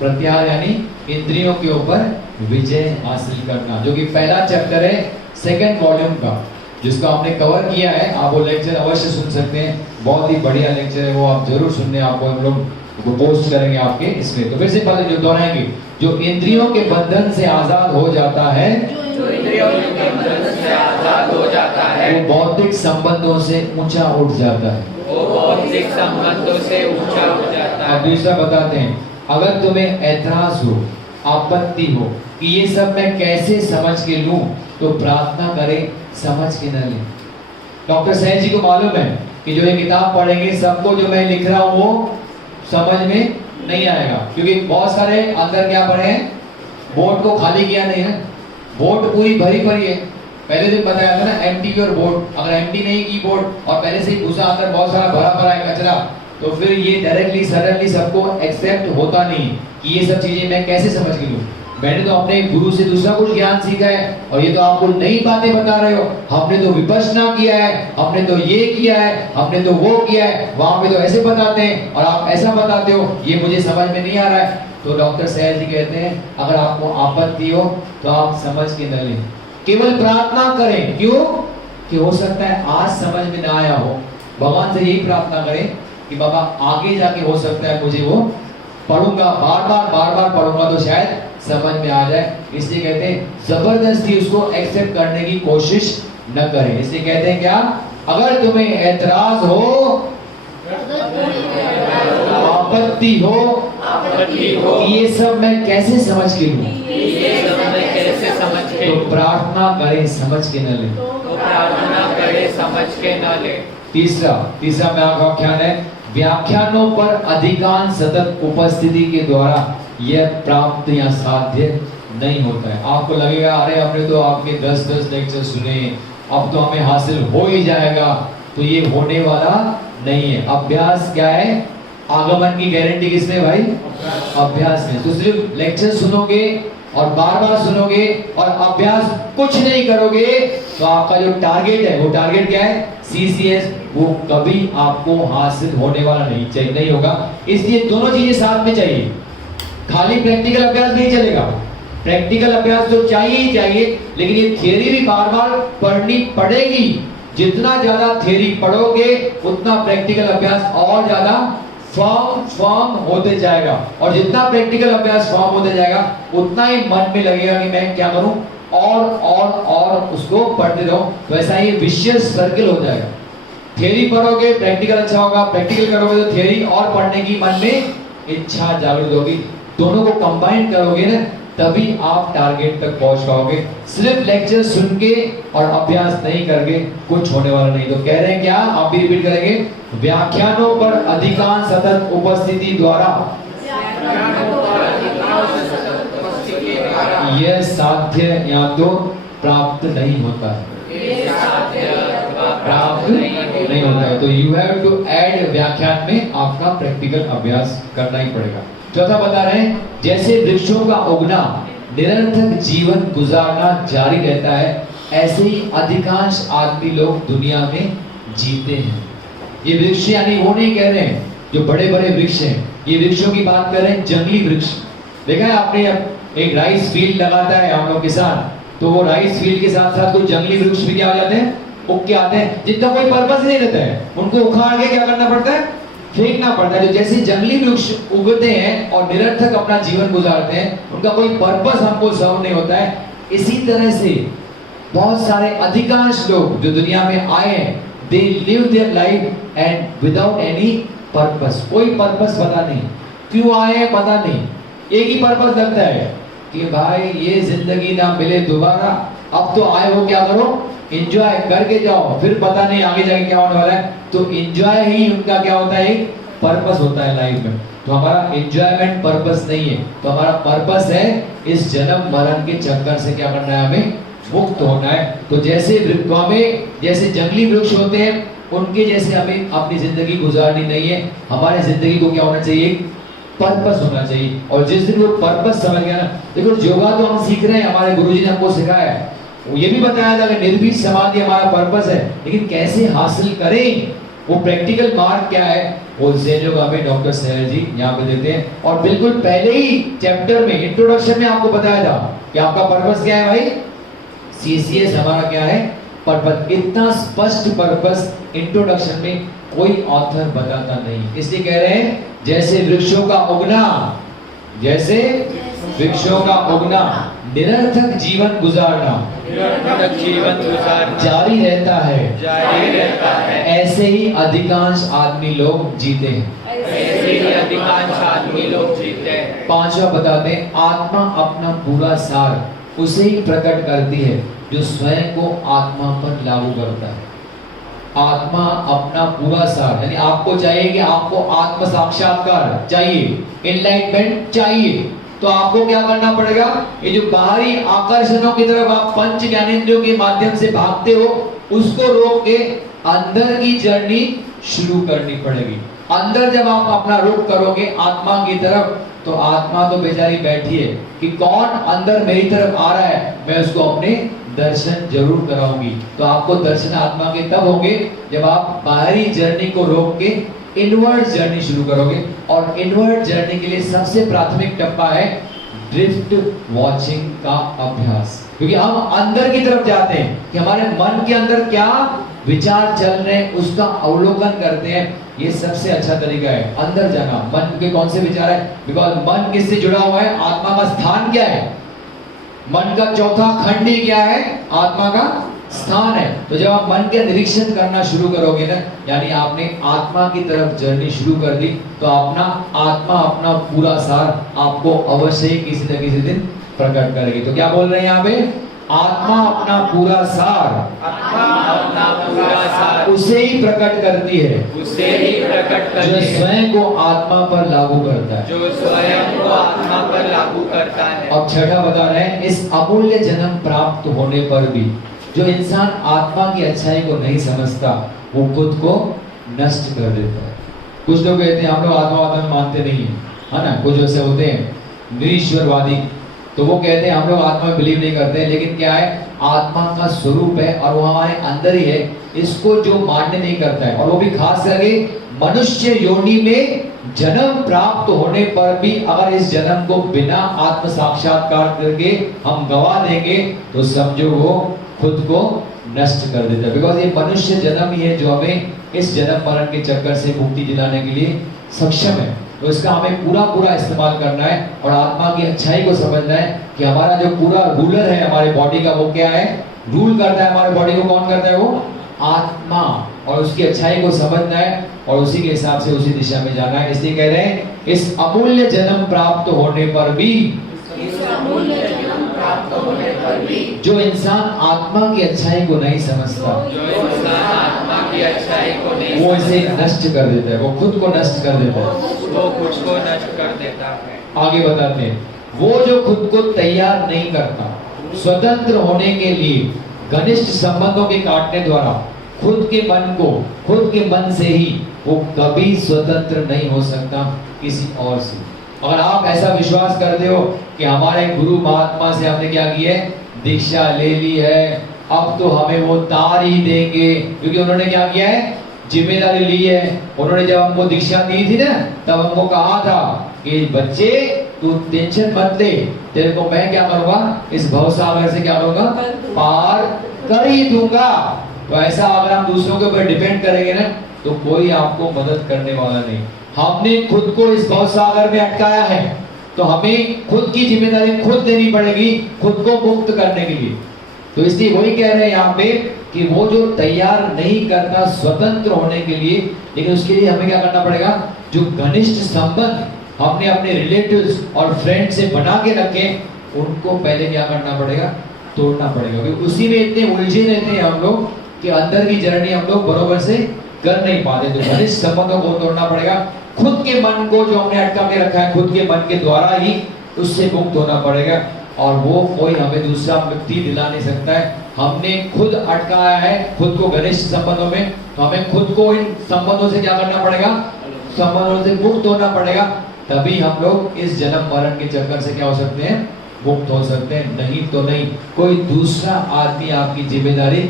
प्रत्याहार यानी इंद्रियों के ऊपर विजय हासिल करना, जो कि पहला चैप्टर है 2nd वॉल्यूम का, जिसको आपने कवर किया है। आप वो लेक्चर अवश्य सुन सकते हैं, बहुत ही बढ़िया लेक्चर है वो, आप जरूर सुनने, आपको हम लोग पोस्ट करेंगे आपके इसमें। तो फिर से पहले जो दोहराएंगे, जो इंद्रियों के बंधन से आजाद हो जाता है, जो इंद्रियों के बंधन से आजाद हो जाता है, वो भौतिक संबंधों से ऊंचा उठ जाता है, वो भौतिक संबंधों से ऊंचा हो जाता अब है। दूसरा बताते हैं, अगर तुम्हें ऐतराज हो, आपत्ति हो कि ये सब मैं कैसे समझ के लूं, तो प्रार्थना करें समझ के न लें। डॉक्टर सहज जी को मालूम है कि जो ये किताब पढ़ेंगे सबको जो मैं लिख रहा हूं वो समझ में नहीं आएगा, क्योंकि बहुत सारे अंदर क्या पढ़े हैं, बोर्ड को खाली किया नहीं है, बोर्ड पूरी भरी भरी है। पहले दिन बताया था ना, एम्प्टी योर बोर्ड। अगर एम्प्टी नहीं की बोर्ड और पहले से ही घुसा अंदर बहुत सारा भरा भरा है कचरा, तो फिर ये डायरेक्टली सडनली सबको एक्सेप्ट होता नहीं कि ये सब चीजें मैं कैसे समझ के लूं। मैंने तो अपने गुरु से दूसरा कुछ ज्ञान सीखा है, और ये तो आपको नई बातें बता रहे हो। हमने तो विपश्यना किया है, हमने तो ये किया है, हमने तो वो किया है, वहां पे तो ऐसे बताते हैं और आप ऐसा बताते हो, ये मुझे समझ में नहीं आ रहा है। तो डॉक्टर सहज जी कहते हैं, अगर आपको आपत्ति हो तो आप समझ के न लें, केवल प्रार्थना करें। क्यों? कि हो सकता है आज समझ में ना आया हो, भगवान से यही प्रार्थना करें कि बाबा आगे जाके हो सकता है मुझे वो पढ़ूंगा, बार बार पढ़ूंगा तो शायद समझ में आ जाए। इसलिए कहते हैं जबरदस्ती उसको एक्सेप्ट करने की कोशिश न करें। इसलिए कहते हैं क्या, अगर तुम्हें ऐतराज हो, आपत्ति हो, ये सब मैं कैसे समझ के लूं, ये सब मैं कैसे समझ के तो लूं, प्रार्थना करें समझ के न लें। तो प्रार्थना करे समझ के न ले। तीसरा में व्याख्यान है, व्याख्यानों पर अधिकांश सतत उपस्थिति के द्वारा यह प्राप्त या साध्य नहीं होता है। आपको लगेगा अरे हमने तो आपके 10 लेक्चर सुने, अब तो हमें हासिल हो ही जाएगा, तो ये होने वाला नहीं है। अभ्यास क्या है? आगमन की गारंटी किसने भाई? अभ्यास में। तो सिर्फ लेक्चर सुनोगे और बार बार सुनोगे और अभ्यास कुछ नहीं करोगे, तो आपका जो टारगेट है, वो टारगेट क्या है? CCS, वो कभी आपको हासिल होने वाला नहीं होगा। इसलिए दोनों चीजें साथ में चाहिए। खाली प्रैक्टिकल अभ्यास नहीं चलेगा, प्रैक्टिकल अभ्यास तो चाहिए ही चाहिए, लेकिन ये थियरी भी बार बार पढ़नी पड़ेगी। जितना ज्यादा थियरी पढ़ोगे उतना प्रैक्टिकल अभ्यास और ज्यादा फॉर्म होते जाएगा, और जितना प्रैक्टिकल अभ्यास फॉर्म होते जाएगा उतना ही मन में लगेगा कि मैं क्या करूं, और उसको पढ़ते रहो। तो ऐसा ये विशियस सर्किल हो जाएगा। थियरी पढ़ोगे प्रैक्टिकल अच्छा होगा, प्रैक्टिकल करोगे तो थियरी और पढ़ने की मन में इच्छा जागृत होगी। दोनों को कंबाइन करोगे ना, तभी आप टारगेट तक पहुंच पाओगे। सिर्फ लेक्चर सुन के और अभ्यास नहीं करके कुछ होने वाला नहीं। तो कह रहे हैं क्या, आप भी रिपीट करेंगे, व्याख्यानों पर अधिकांश सतत उपस्थिति द्वारा यह साध्य या तो प्राप्त नहीं होता है, प्राप्त नहीं होता है। तो यू हैव टू ऐड, व्याख्यान में आपका प्रैक्टिकल अभ्यास करना ही पड़ेगा। चौथा बता रहे हैं, जैसे वृक्षों का उगना निरंतर जीवन गुजारना जारी रहता है, ऐसे ही अधिकांश आदमी लोग दुनिया में जीते हैं। ये वृक्ष यानी वो नहीं कह रहे हैं जो बड़े बड़े वृक्ष हैं, ये वृक्षों की बात कर रहे हैं जंगली वृक्ष। देखा है आपने, एक राइस फील्ड लगाता है हम लोग किसान, तो वो राइस फील्ड के साथ साथ कुछ जंगली वृक्ष भी क्या हो जाते हैं, उग के आते हैं, जिनका कोई पर्पस नहीं रहता है। उनको उखाड़ के क्या करना पड़ता है, फेंकना पड़ता है। जो जैसे जंगली वृक्ष उगते हैं और निरंतर अपना जीवन गुजारते हैं, उनका कोई पर्पस हमको सर्व नहीं होता है। इसी तरह से बहुत सारे अधिकांश लोग जो दुनिया में आए हैं, they live their life and without any purpose. कोई पर्पस पता नहीं, क्यों आए हैं पता नहीं, एक ही पर्पस लगता है कि भाई ये जिंदगी ना मिले दोबारा, अब तो आए हो, क्या करो, एंजॉय करके जाओ, फिर पता नहीं आगे जाके क्या होने वाला है। तो एंजॉय ही उनका क्या होता है, एक पर्पस होता है लाइफ में। तो हमारा एंजॉयमेंट पर्पस नहीं है, तो हमारा पर्पस है इस जन्म मरण के चक्कर से क्या करना है, हमें मुक्त होना है। तो जैसे हमें जैसे जंगली वृक्ष होते हैं उनके जैसे हमें अपनी जिंदगी गुजारनी नहीं है। हमारे जिंदगी को क्या होना चाहिए, पर्पस होना चाहिए। और जिस दिन वो पर्पस समझ गया ना, देखो योगा तो हम सीख रहे हैं, हमारे गुरुजी ने हमको सिखाया है, ये भी बताया था कि निर्भीक समाधि हमारा पर्पस है, लेकिन कैसे हासिल करें, वो प्रैक्टिकल मार्ग क्या है, वो जो हमें डॉक्टर सहर जी यहाँ पे देते हैं। और बिल्कुल पहले ही चैप्टर में इंट्रोडक्शन में आपको बताया था कि आपका पर्पस क्या है भाई, CCS हमारा क्या है, पर्पस। इतना स्पष्ट पर्पस इंट्रोडक्शन में कोई ऑथर बताता नहीं, इसलिए कह रहे हैं जैसे वृक्षों का उगना, जैसे वृक्षों का उगना, निरर्थक जीवन गुजारना, निरर्थक जीवन गुजारना जारी रहता है, ऐसे ही अधिकांश आदमी लोग जीते हैं। ऐसे ही अधिकांश आदमी लोग जीते हैं। पांचवा बताते हैं, आत्मा अपना पूरा सार उसे ही प्रकट करती है जो स्वयं को आत्मा पर लागू करता है। आत्मा अपना पूरा सार, यानी आपको चाहिए कि आपको आत्म साक्षात्कार चाहिए, एनलाइटमेंट चाहिए, तो आपको क्या करना पड़ेगा, ये जो बाहरी आकर्षणों की तरफ आप पंच ज्ञानेंद्रियों के माध्यम से भागते हो, उसको रोक के अंदर की जर्नी शुरू करनी पड़ेगी। अंदर जब आप अपना रुख करोगे आत्मा की तरफ, तो आत्मा तो बेचारी बैठी है कि कौन अंदर मेरी तरफ आ रहा है, मैं उसको अपने दर्शन जरूर कराऊंगी। तो आपको दर्शन आत्मा के तब होंगे जब आप बाहरी जर्नी को रोक के इनवर्ड जर्नी शुरू करोगे। और इनवर्ड जर्नी के लिए सबसे प्राथमिक टप्पा है ड्रिफ्ट वॉचिंग का अभ्यास, क्योंकि हम अंदर की तरफ जाते हैं कि हमारे मन के अंदर क्या विचार चल रहे हैं उसका अवलोकन करते हैं। ये सबसे अच्छा तरीका है अंदर जाना। मन के कौन से विचार है, बिकॉज मन किससे जुड़ा हुआ है, आत्मा का स्थान क्या है, मन का चौथा खंड ही क्या है, आत्मा का स्थान है। तो जब आप मन के निरीक्षण करना शुरू करोगे ना, यानी आपने आत्मा की तरफ जर्नी शुरू कर दी, तो अपना आत्मा अपना पूरा सार आपको अवश्य ही किसी न किसी दिन प्रकट करेगी। तो क्या बोल रहे हैं यहाँ पे, आत्मा अपना पूरा सार, आत्मा अपना पूरा सार उसे ही प्रकट करती है, उसे ही प्रकट करती जो है, स्वयं को आत्मा पर लागू करता है। जो स्वयं को आत्मा पर लागू करता है। अब छठा बता रहे हैं, इस अमूल्य जन्म प्राप्त होने पर भी जो इंसान आत्मा की अच्छाई को नहीं समझता, वो खुद को नष्ट कर देता है। कुछ लोग कहते हैं हम लोग आत्मा में मानते नहीं है ना, कुछ ऐसे होते हैं निरीश्वरवादी, तो वो कहते हैं हम लोग आत्मा में बिलीव नहीं करते, लेकिन क्या है, आत्मा का स्वरूप है और वो हमारे अंदर ही है, इसको जो मान्य नहीं करता है, और वो भी खास करके मनुष्य योनि में जन्म प्राप्त होने पर भी अगर इस जन्म को बिना आत्म साक्षात्कार करके हम गवा देंगे, तो समझो वो खुद को नष्ट कर देता है। बिकॉज ये मनुष्य जन्म ही है जो हमें इस जन्म मरण के चक्कर से मुक्ति दिलाने के लिए सक्षम है। तो इसका हमें पूरा पूरा इस्तेमाल करना है और आत्मा की अच्छाई को समझना है कि हमारा जो पूरा रूलर है हमारे बॉडी का, वो क्या है, रूल करता है हमारे बॉडी को, कौन करता है, वो आत्मा, और उसकी अच्छाई को समझना है और उसी के हिसाब से उसी दिशा में जाना है। इसलिए कह रहे हैं, इस अमूल्य जन्म प्राप्त होने पर भी, जो इंसान आत्मा की अच्छाई को नहीं समझता, जो इंसान आत्मा की अच्छाई को नहीं वो इसे नष्ट कर देता है, वो खुद को नष्ट कर देता है, वो खुद को नष्ट कर देता है। आगे बताते हैं, वो जो खुद को तैयार नहीं करता स्वतंत्र होने के लिए घनिष्ठ संबंधों के काटने द्वारा खुद के मन को, खुद के मन से ही वो कभी स्वतंत्र नहीं हो सकता किसी और से। अगर आप ऐसा विश्वास करते हो कि हमारे गुरु महात्मा से हमने क्या किया है, दीक्षा ले ली है, अब तो हमें वो तार ही देंगे, क्योंकि उन्होंने क्या किया है, जिम्मेदारी ली है। उन्होंने जब हमको दीक्षा दी थी ना, तब हमको कहा था कि बच्चे तू टेंशन मत ले, तेरे को मैं क्या करूंगा, इस भवसागर से क्या करूंगा, पार कर ही दूंगा। तो ऐसा अगर हम दूसरों के ऊपर डिपेंड करेंगे ना, तो कोई आपको मदद करने वाला नहीं। हमने खुद को इस भवसागर में अटकाया है, तो हमें खुद की जिम्मेदारी खुद लेनी पड़ेगी, खुद को मुक्त करने के लिए। तो इसलिए वही कह रहे हैं यहाँ पे कि वो जो तैयार नहीं करता स्वतंत्र होने के लिए, लेकिन उसके लिए हमें क्या करना पड़ेगा, जो घनिष्ठ संबंध हमने अपने रिलेटिव्स और फ्रेंड से बना के रखे, उनको पहले क्या करना पड़ेगा, तोड़ना पड़ेगा। क्योंकि उसी में इतने उलझे रहते हैं हम लोग कि अंदर की जर्नी हम लोग बरोबर से कर नहीं पाते। तो घनिष्ठ संबंधों को तोड़ना पड़ेगा। खुद के मन को जो हमने अटका के रखा है, खुद के मन के द्वारा ही उससे मुक्त होना पड़ेगा। और वो कोई हमें दूसरा मुक्ति दिला नहीं सकता है। हमने खुद अटकाया है खुद को घनिष्ठ संबंधों में, तो हमें खुद को इन संबंधों से क्या करना पड़ेगा, संबंधों से मुक्त होना पड़ेगा। तभी हम लोग इस जन्म मरण के चक्कर से क्या हो सकते हैं, मुक्त हो सकते हैं। नहीं तो नहीं, कोई दूसरा आदमी आपकी जिम्मेदारी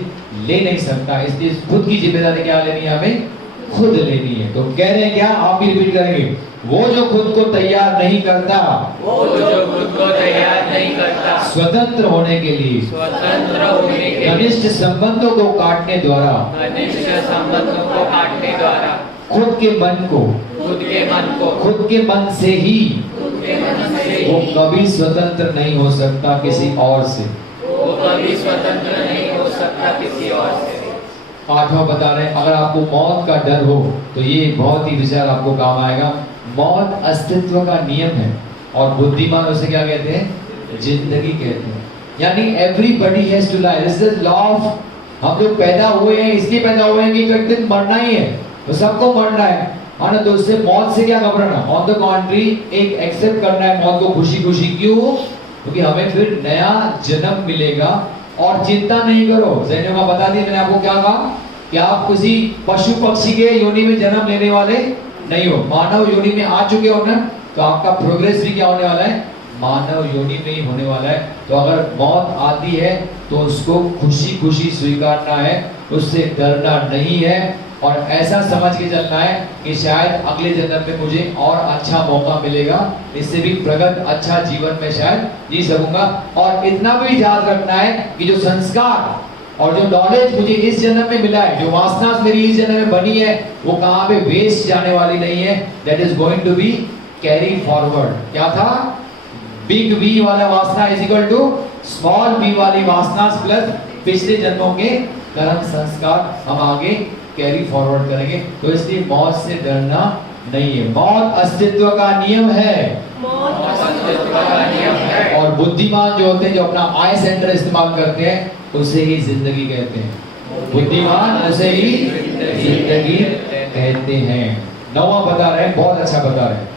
ले नहीं सकता। इसलिए खुद की जिम्मेदारी क्या लेनी है, हमें खुद लेनी है। तो कह रहे हैं क्या, आप भी रिपीट करेंगे, वो जो खुद को तैयार नहीं करता, वो जो खुद को तैयार नहीं करता, स्वतंत्र होने के लिए, स्वतंत्र होने के लिए, घनिष्ठ संबंधों को काटने द्वारा, घनिष्ठ संबंधों को काटने द्वारा, खुद के मन को, खुद के मन को, खुद के मन से ही खुद के मन से वो कभी स्वतंत्र नहीं हो सकता किसी और से। वो कभी स्वतंत्र नहीं हो सकता किसी और से। आठवां बता रहे हैं, अगर आपको मौत का डर हो तो ये बहुत ही विचार आपको काम आएगा। मौत अस्तित्व का नियम है और बुद्धिमान उसे क्या कहते हैं, जिंदगी कहते हैं। यानी everybody has to die, this is law of, हम लोग पैदा हुए हैं इसलिए पैदा हुए हैं कि एक दिन मरना ही है, तो सबको मरना है ना। तो उससे मौत से क्या घबराना, ऑन द कॉन्ट्री एक एक्सेप्ट करना है मौत को खुशी खुशी। क्यों? क्योंकि हमें फिर नया जन्म मिलेगा। और चिंता नहीं करो, जैनब का बता दिया मैंने आपको क्या कहा कि आप किसी पशु पक्षी के योनि में जन्म लेने वाले नहीं हो, मानव योनि में आ चुके हो ना, तो आपका प्रोग्रेस भी क्या होने वाला है, मानव योनि में ही होने वाला है। तो अगर मौत आती है तो उसको खुशी खुशी स्वीकारना है, उससे डरना नहीं है और ऐसा समझ के चलना है कि शायद अगले जन्म में मुझे और अच्छा मौका मिलेगा, इससे भी प्रगत अच्छा जीवन में शायद जी सकूंगा। और इतना भी याद रखना है कि जो संस्कार और जो नॉलेज मुझे इस जन्म में मिला है, जो वासना मेरी इस जन्म में बनी है, वो कहाँ पे वेस्ट जाने वाली नहीं है। That is going to be carry forward. क्या था, बिग वी वाला वासना is equal to small V वाली वासना प्लस पिछले जन्मों के कर्म संस्कार हम आगे कैरी फॉरवर्ड करेंगे। तो इसलिए मौत से डरना नहीं है। मौत अस्तित्व का नियम है, मौत अस्तित्व का नियम है। और बुद्धिमान जो होते हैं, जो अपना आई सेंटर इस्तेमाल करते हैं, उसे ही जिंदगी कहते हैं। बुद्धिमान उसे ही जिंदगी कहते हैं। नौवां बता रहे हैं, बहुत अच्छा बता रहे हैं।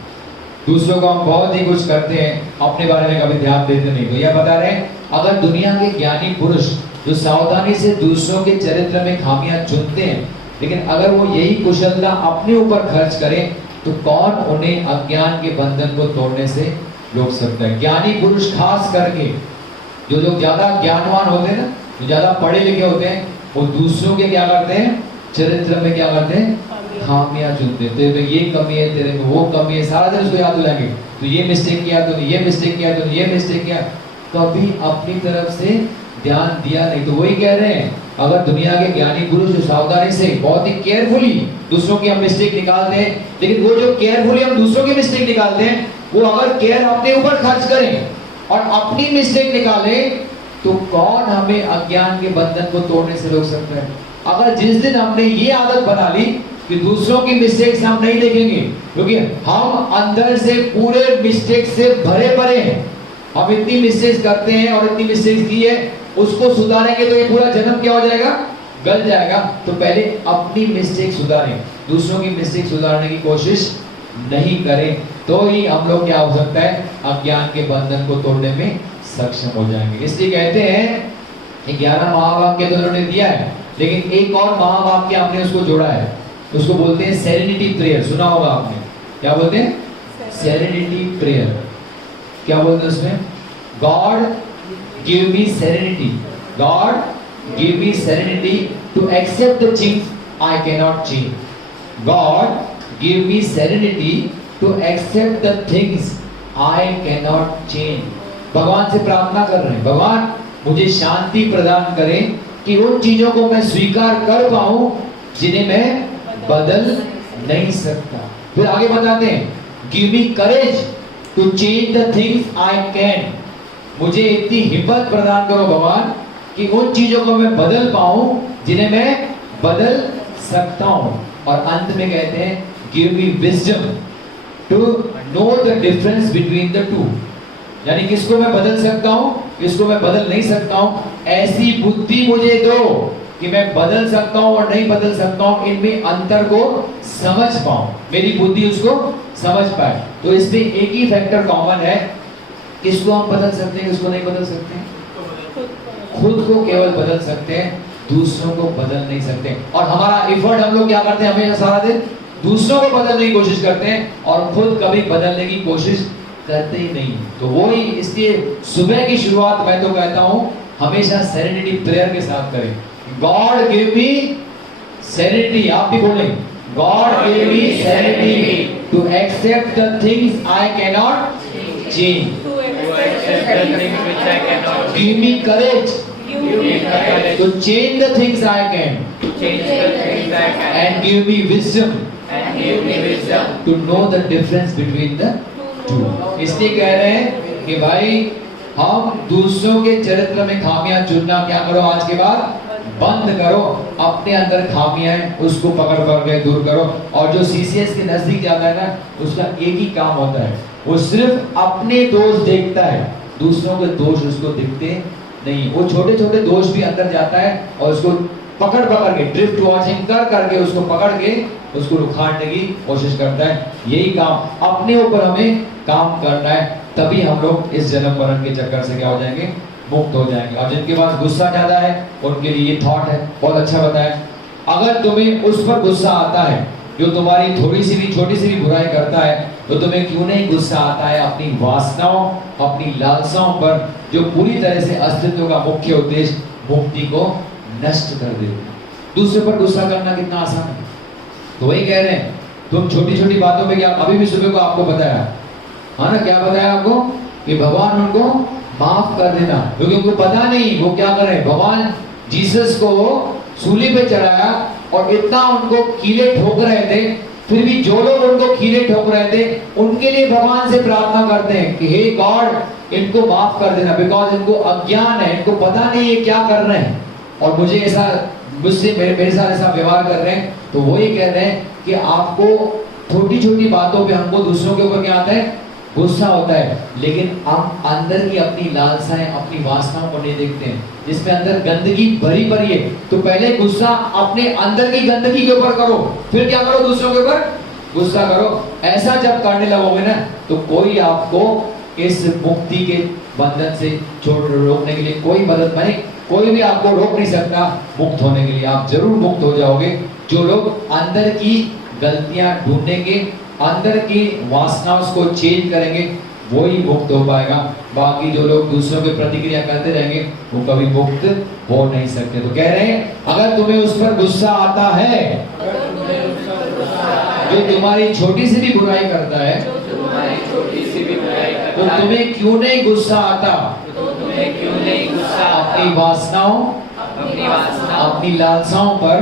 दूसरों को हम बहुत ही कुछ करते हैं, अपने बारे में कभी ध्यान देते नहीं। तो यह बता रहे हैं, अगर दुनिया के ज्ञानी पुरुष जो सावधानी से दूसरों के चरित्र में खामियां चुनते हैं, लेकिन अगर वो यही कुशलता अपने ऊपर खर्च करें, तो कौन उन्हें अज्ञान के बंधन को तोड़ने से रोक सकता है। ज्ञानी पुरुष खास करके जो लोग ज्यादा ज्ञानवान होते हैं ना, जो ज्यादा पढ़े लिखे होते हैं, वो दूसरों के क्या करते हैं, चरित्र में क्या करते हैं, खामियां चुनते हैं। तो ये कमी है तेरे में, वो कमी है, सारा दिन उसको याद दिलाएंगे, तो ये मिस्टेक किया, तो ये मिस्टेक किया, तो ये मिस्टेक किया, कभी अपनी तरफ से ध्यान दिया नहीं। तो वही कह रहे हैं, अगर दुनिया के ज्ञानी पुरुष जो सावधानी से बहुत ही केयरफुली दूसरों की हम मिस्टेक निकालते हैं, लेकिन वो जो केयरफुली हम दूसरों की मिस्टेक निकालते हैं, वो अगर केयर अपने ऊपर खर्च करें और अपनी मिस्टेक निकालें, तो कौन हमें अज्ञान के बंधन को तोड़ने से रोक सकता है। अगर जिस दिन हमने ये आदत बना ली कि दूसरों की मिस्टेक्स हम नहीं देखेंगे, क्योंकि हम अंदर से पूरे मिस्टेक से भरे पड़े हैं, हम इतनी मिस्टेक्स करते हैं और इतनी मिस्टेक्स की है, उसको सुधारेंगे तो ये पूरा जन्म क्या हो जाएगा, गल जाएगा। तो पहले अपनी मिस्टेक सुधारें, दूसरों की मिस्टेक सुधारने की कोशिश नहीं करें, तो ही हम लोग क्या हो सकता है, अज्ञान के बंधन को तोड़ने में सक्षम हो जाएंगे। इसलिए कहते हैं 11 महावाक्य तो उन्होंने दिया है, लेकिन एक और महावाक्य आपने उसको जोड़ा है, उसको बोलते हैं सेरेनिटी प्रेयर। सुना होगा आपने, क्या बोलते हैं, सेरेनिटी प्रेयर। क्या बोलते हैं उसमें, God give me serenity, God give me serenity to accept the things I can not change. God give me serenity to accept the things I can not change. भगवान से प्रार्थना कर रहे हैं, भगवान मुझे शांति प्रदान करें कि उन चीजों को मैं स्वीकार कर पाऊं जिन्हें मैं बदल नहीं सकता। फिर आगे बताते हैं, give me courage to change the things I can. मुझे इतनी हिम्मत प्रदान करो भगवान कि उन चीजों को मैं बदल पाऊं जिन्हें मैं बदल सकता हूं। और अंत में कहते हैं, give me wisdom to know the difference between the two. यानी किसको मैं बदल सकता हूं, किसको मैं बदल नहीं सकता हूं, ऐसी बुद्धि मुझे दो कि मैं बदल सकता हूं और नहीं बदल सकता हूं, इनमें अंतर को समझ पाऊं, मेरी बुद्धि उसको समझ पाए। तो इसमें एक ही फैक्टर कॉमन है, किसको हम बदल सकते हैं, किसको नहीं बदल सकते हैं? खुद को केवल बदल सकते हैं, दूसरों को बदल नहीं सकते। और हमारा एफर्ट हम लोग क्या करते हैं हमेशा सारा दिन, दूसरों को बदलने की कोशिश करते हैं और खुद कभी बदलने की कोशिश करते ही नहीं। तो वो ही, इसलिए सुबह की शुरुआत मैं तो कहता हूं हमेशा सेरेनिटी प्रेयर के साथ करें। गॉड गिव मी सेरेनिटी, आप भी बोलें, God give me serenity to accept the things I can not change, give me courage to change the things I can, and give me wisdom to know the difference between the two। इसलिए कह रहे हैं कि भाई हम दूसरों के चरित्र में खामियां चुनना क्या करो, आज के बाद बंद करो, अपने अंदर खामियां हैं उसको पकड़ के दूर करो। और जो सीसीएस के नजदीक जाता है ना, उसका एक ही काम होता है, वो सिर्फ अपने दोष देखता है, दूसरों के दोष उसको दिखते नहीं। वो छोटे छोटे दोष भी अंदर जाता है और उसको पकड़ के ड्रिफ्ट वॉचिंग करके उसको पकड़ के उसको उखाड़ने की कोशिश करता है। यही काम अपने ऊपर हमें काम करना है, तभी हम लोग इस जन्म मरण के चक्कर से क्या हो जाएंगे, मुक्त हो जाएंगे। और जिनके पास गुस्सा ज्यादा है उनके लिए ये थॉट है, बहुत अच्छा बताया। अगर तुम्हें उस पर गुस्सा आता है जो तुम्हारी थोड़ी सी भी छोटी सी भी बुराई करता है, तो तुम्हें क्यों नहीं गुस्सा आता है अपनी वासनाओं, अपनी लालसाओं पर, जो पूरी तरह से अस्तित्व का मुख्य उद्देश्य मुक्ति को नष्ट कर दे। दूसरे पर गुस्सा करना कितना आसान है। तो वही कह रहे हैं, तुम छोटी छोटी बातों पे क्या, अभी भी सुबह को आपको बताया, हाँ ना, क्या बताया आपको कि भगवान उनको माफ कर देना, क्योंकि उनको पता नहीं वो क्या कर रहे हैं। भगवान जीसस को सूली पे चढ़ाया और इतना उनको कीले ठोक रहे थे, फिर भी जो लोग उनको कीले ठोक रहे थे उनके लिए भगवान से प्रार्थना करते हैं कि हे गॉड इनको माफ कर देना, बिकॉज इनको अज्ञान है, इनको पता नहीं है क्या कर रहे हैं और मुझे ऐसा, मुझसे मेरे साथ ऐसा व्यवहार कर रहे हैं। तो वही कह रहे हैं कि आपको छोटी छोटी बातों पे हमको दूसरों के ऊपर क्या आता है, गुस्सा होता है, लेकिन हम अंदर की अपनी लालसाएं, अपनी वासनाओं को नहीं देखते हैं, जिसमें अंदर गंदगी भरी भरी है। तो पहले गुस्सा अपने अंदर की गंदगी के ऊपर करो, फिर क्या करो, दूसरों के ऊपर गुस्सा करो। ऐसा जब करने लगोगे ना, तो कोई आपको इस मुक्ति के बंधन से रोकने के लिए कोई मदद नहीं, कोई भी आपको रोक नहीं सकता मुक्त होने के लिए। आप जरूर मुक्त हो जाओगे जो लोग अंदर की गलतियां ढूंढेंगे, अंदर की वासनाओं को चेंज करेंगे, वो ही मुक्त हो पाएगा। बाकी जो लोग दूसरों की प्रतिक्रिया करते रहेंगे वो कभी मुक्त हो नहीं सकते। तो कह रहे हैं अगर तुम्हें उस पर गुस्सा आता है जो तुम्हारी छोटी सी भी बुराई करता है, तो तुम्हें क्यों नहीं गुस्सा आता अपनी वासनाओं, अपनी लालसाओं पर,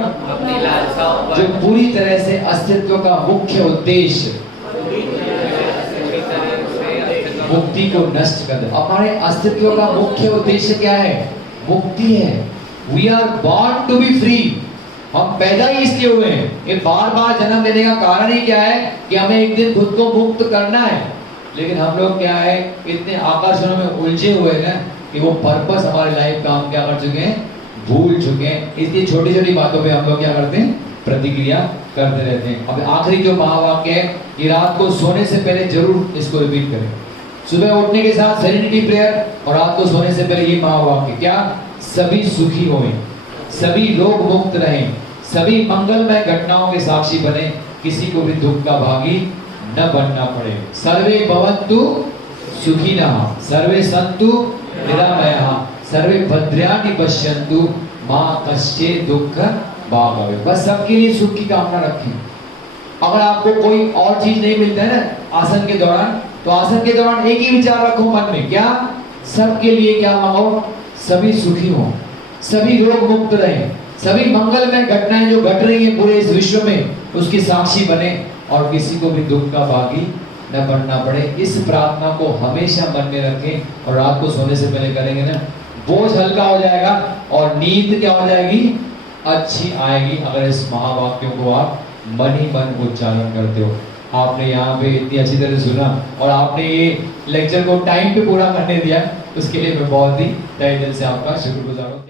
जो पूरी तरह से अस्तित्व का मुख्य उद्देश्य मुक्ति को नष्ट कर दे। हमारे अस्तित्व का मुख्य उद्देश्य क्या है, मुक्ति है। We are born to be free, हम पैदा ही इसलिए हुए हैं। ये बार बार जन्म लेने का कारण ही क्या है कि हमें एक दिन खुद को मुक्त करना है। लेकिन हम लोग क्या है, इतने आकर्षणों में उलझे हुए हैं कि वो पर्पस हमारे लाइफ का हम क्या कर चुके हैं, भूल चुके हैं। इसलिए छोटी छोटी बातों पे हम लोग क्या करते हैं, प्रतिक्रिया करते रहते हैं। अब आखिरी जो महावाक्य है कि रात को सोने से पहले जरूर इसको रिपीट करें। सुबह उठने के साथ सेरेनिटी प्रेयर और रात को सोने से पहले ये महावाक्य, क्या, सभी सुखी हों, सभी लोग मुक्त रहें, सभी मंगलमय घटनाओं के साक्षी बने, किसी को भी दुख का भागी न बनना पड़े। सर्वे भवन्तु सुखिनः, सर्वे सन्तु निरामयाः, सर्वे भद्राणि पश्यन्तु, मा कश्चित् दुःख भाग् भवेत्। बस सबके लिए सुख की कामना रखें। अगर आपको कोई और चीज नहीं मिलता है ना आसन के दौरान, तो आसन के दौरान एक ही विचार रखो मन में, क्या, सबके लिए क्या मांगो, सभी सुखी हों, सभी लोग मुक्त रहें, सभी मंगलमय घटनाएं जो घट रही हैं पूरे इस विश्व में उसकी साक्षी बने और किसी को भी दुख का भागी न बनना पड़े। इस प्रार्थना को हमेशा मन में रखें और रात को सोने से पहले करेंगे ना, बोझ हल्का हो जाएगा और नींद क्या हो जाएगी, अच्छी आएगी। अगर इस महावाक्यों को आप मन ही मन उच्चारण करते हो। आपने यहाँ पे इतनी अच्छी तरह सुना और आपने ये लेक्चर को टाइम पे पूरा करने दिया, उसके लिए मैं बहुत ही तहे दिल से आपका शुक्रगुजार हूँ।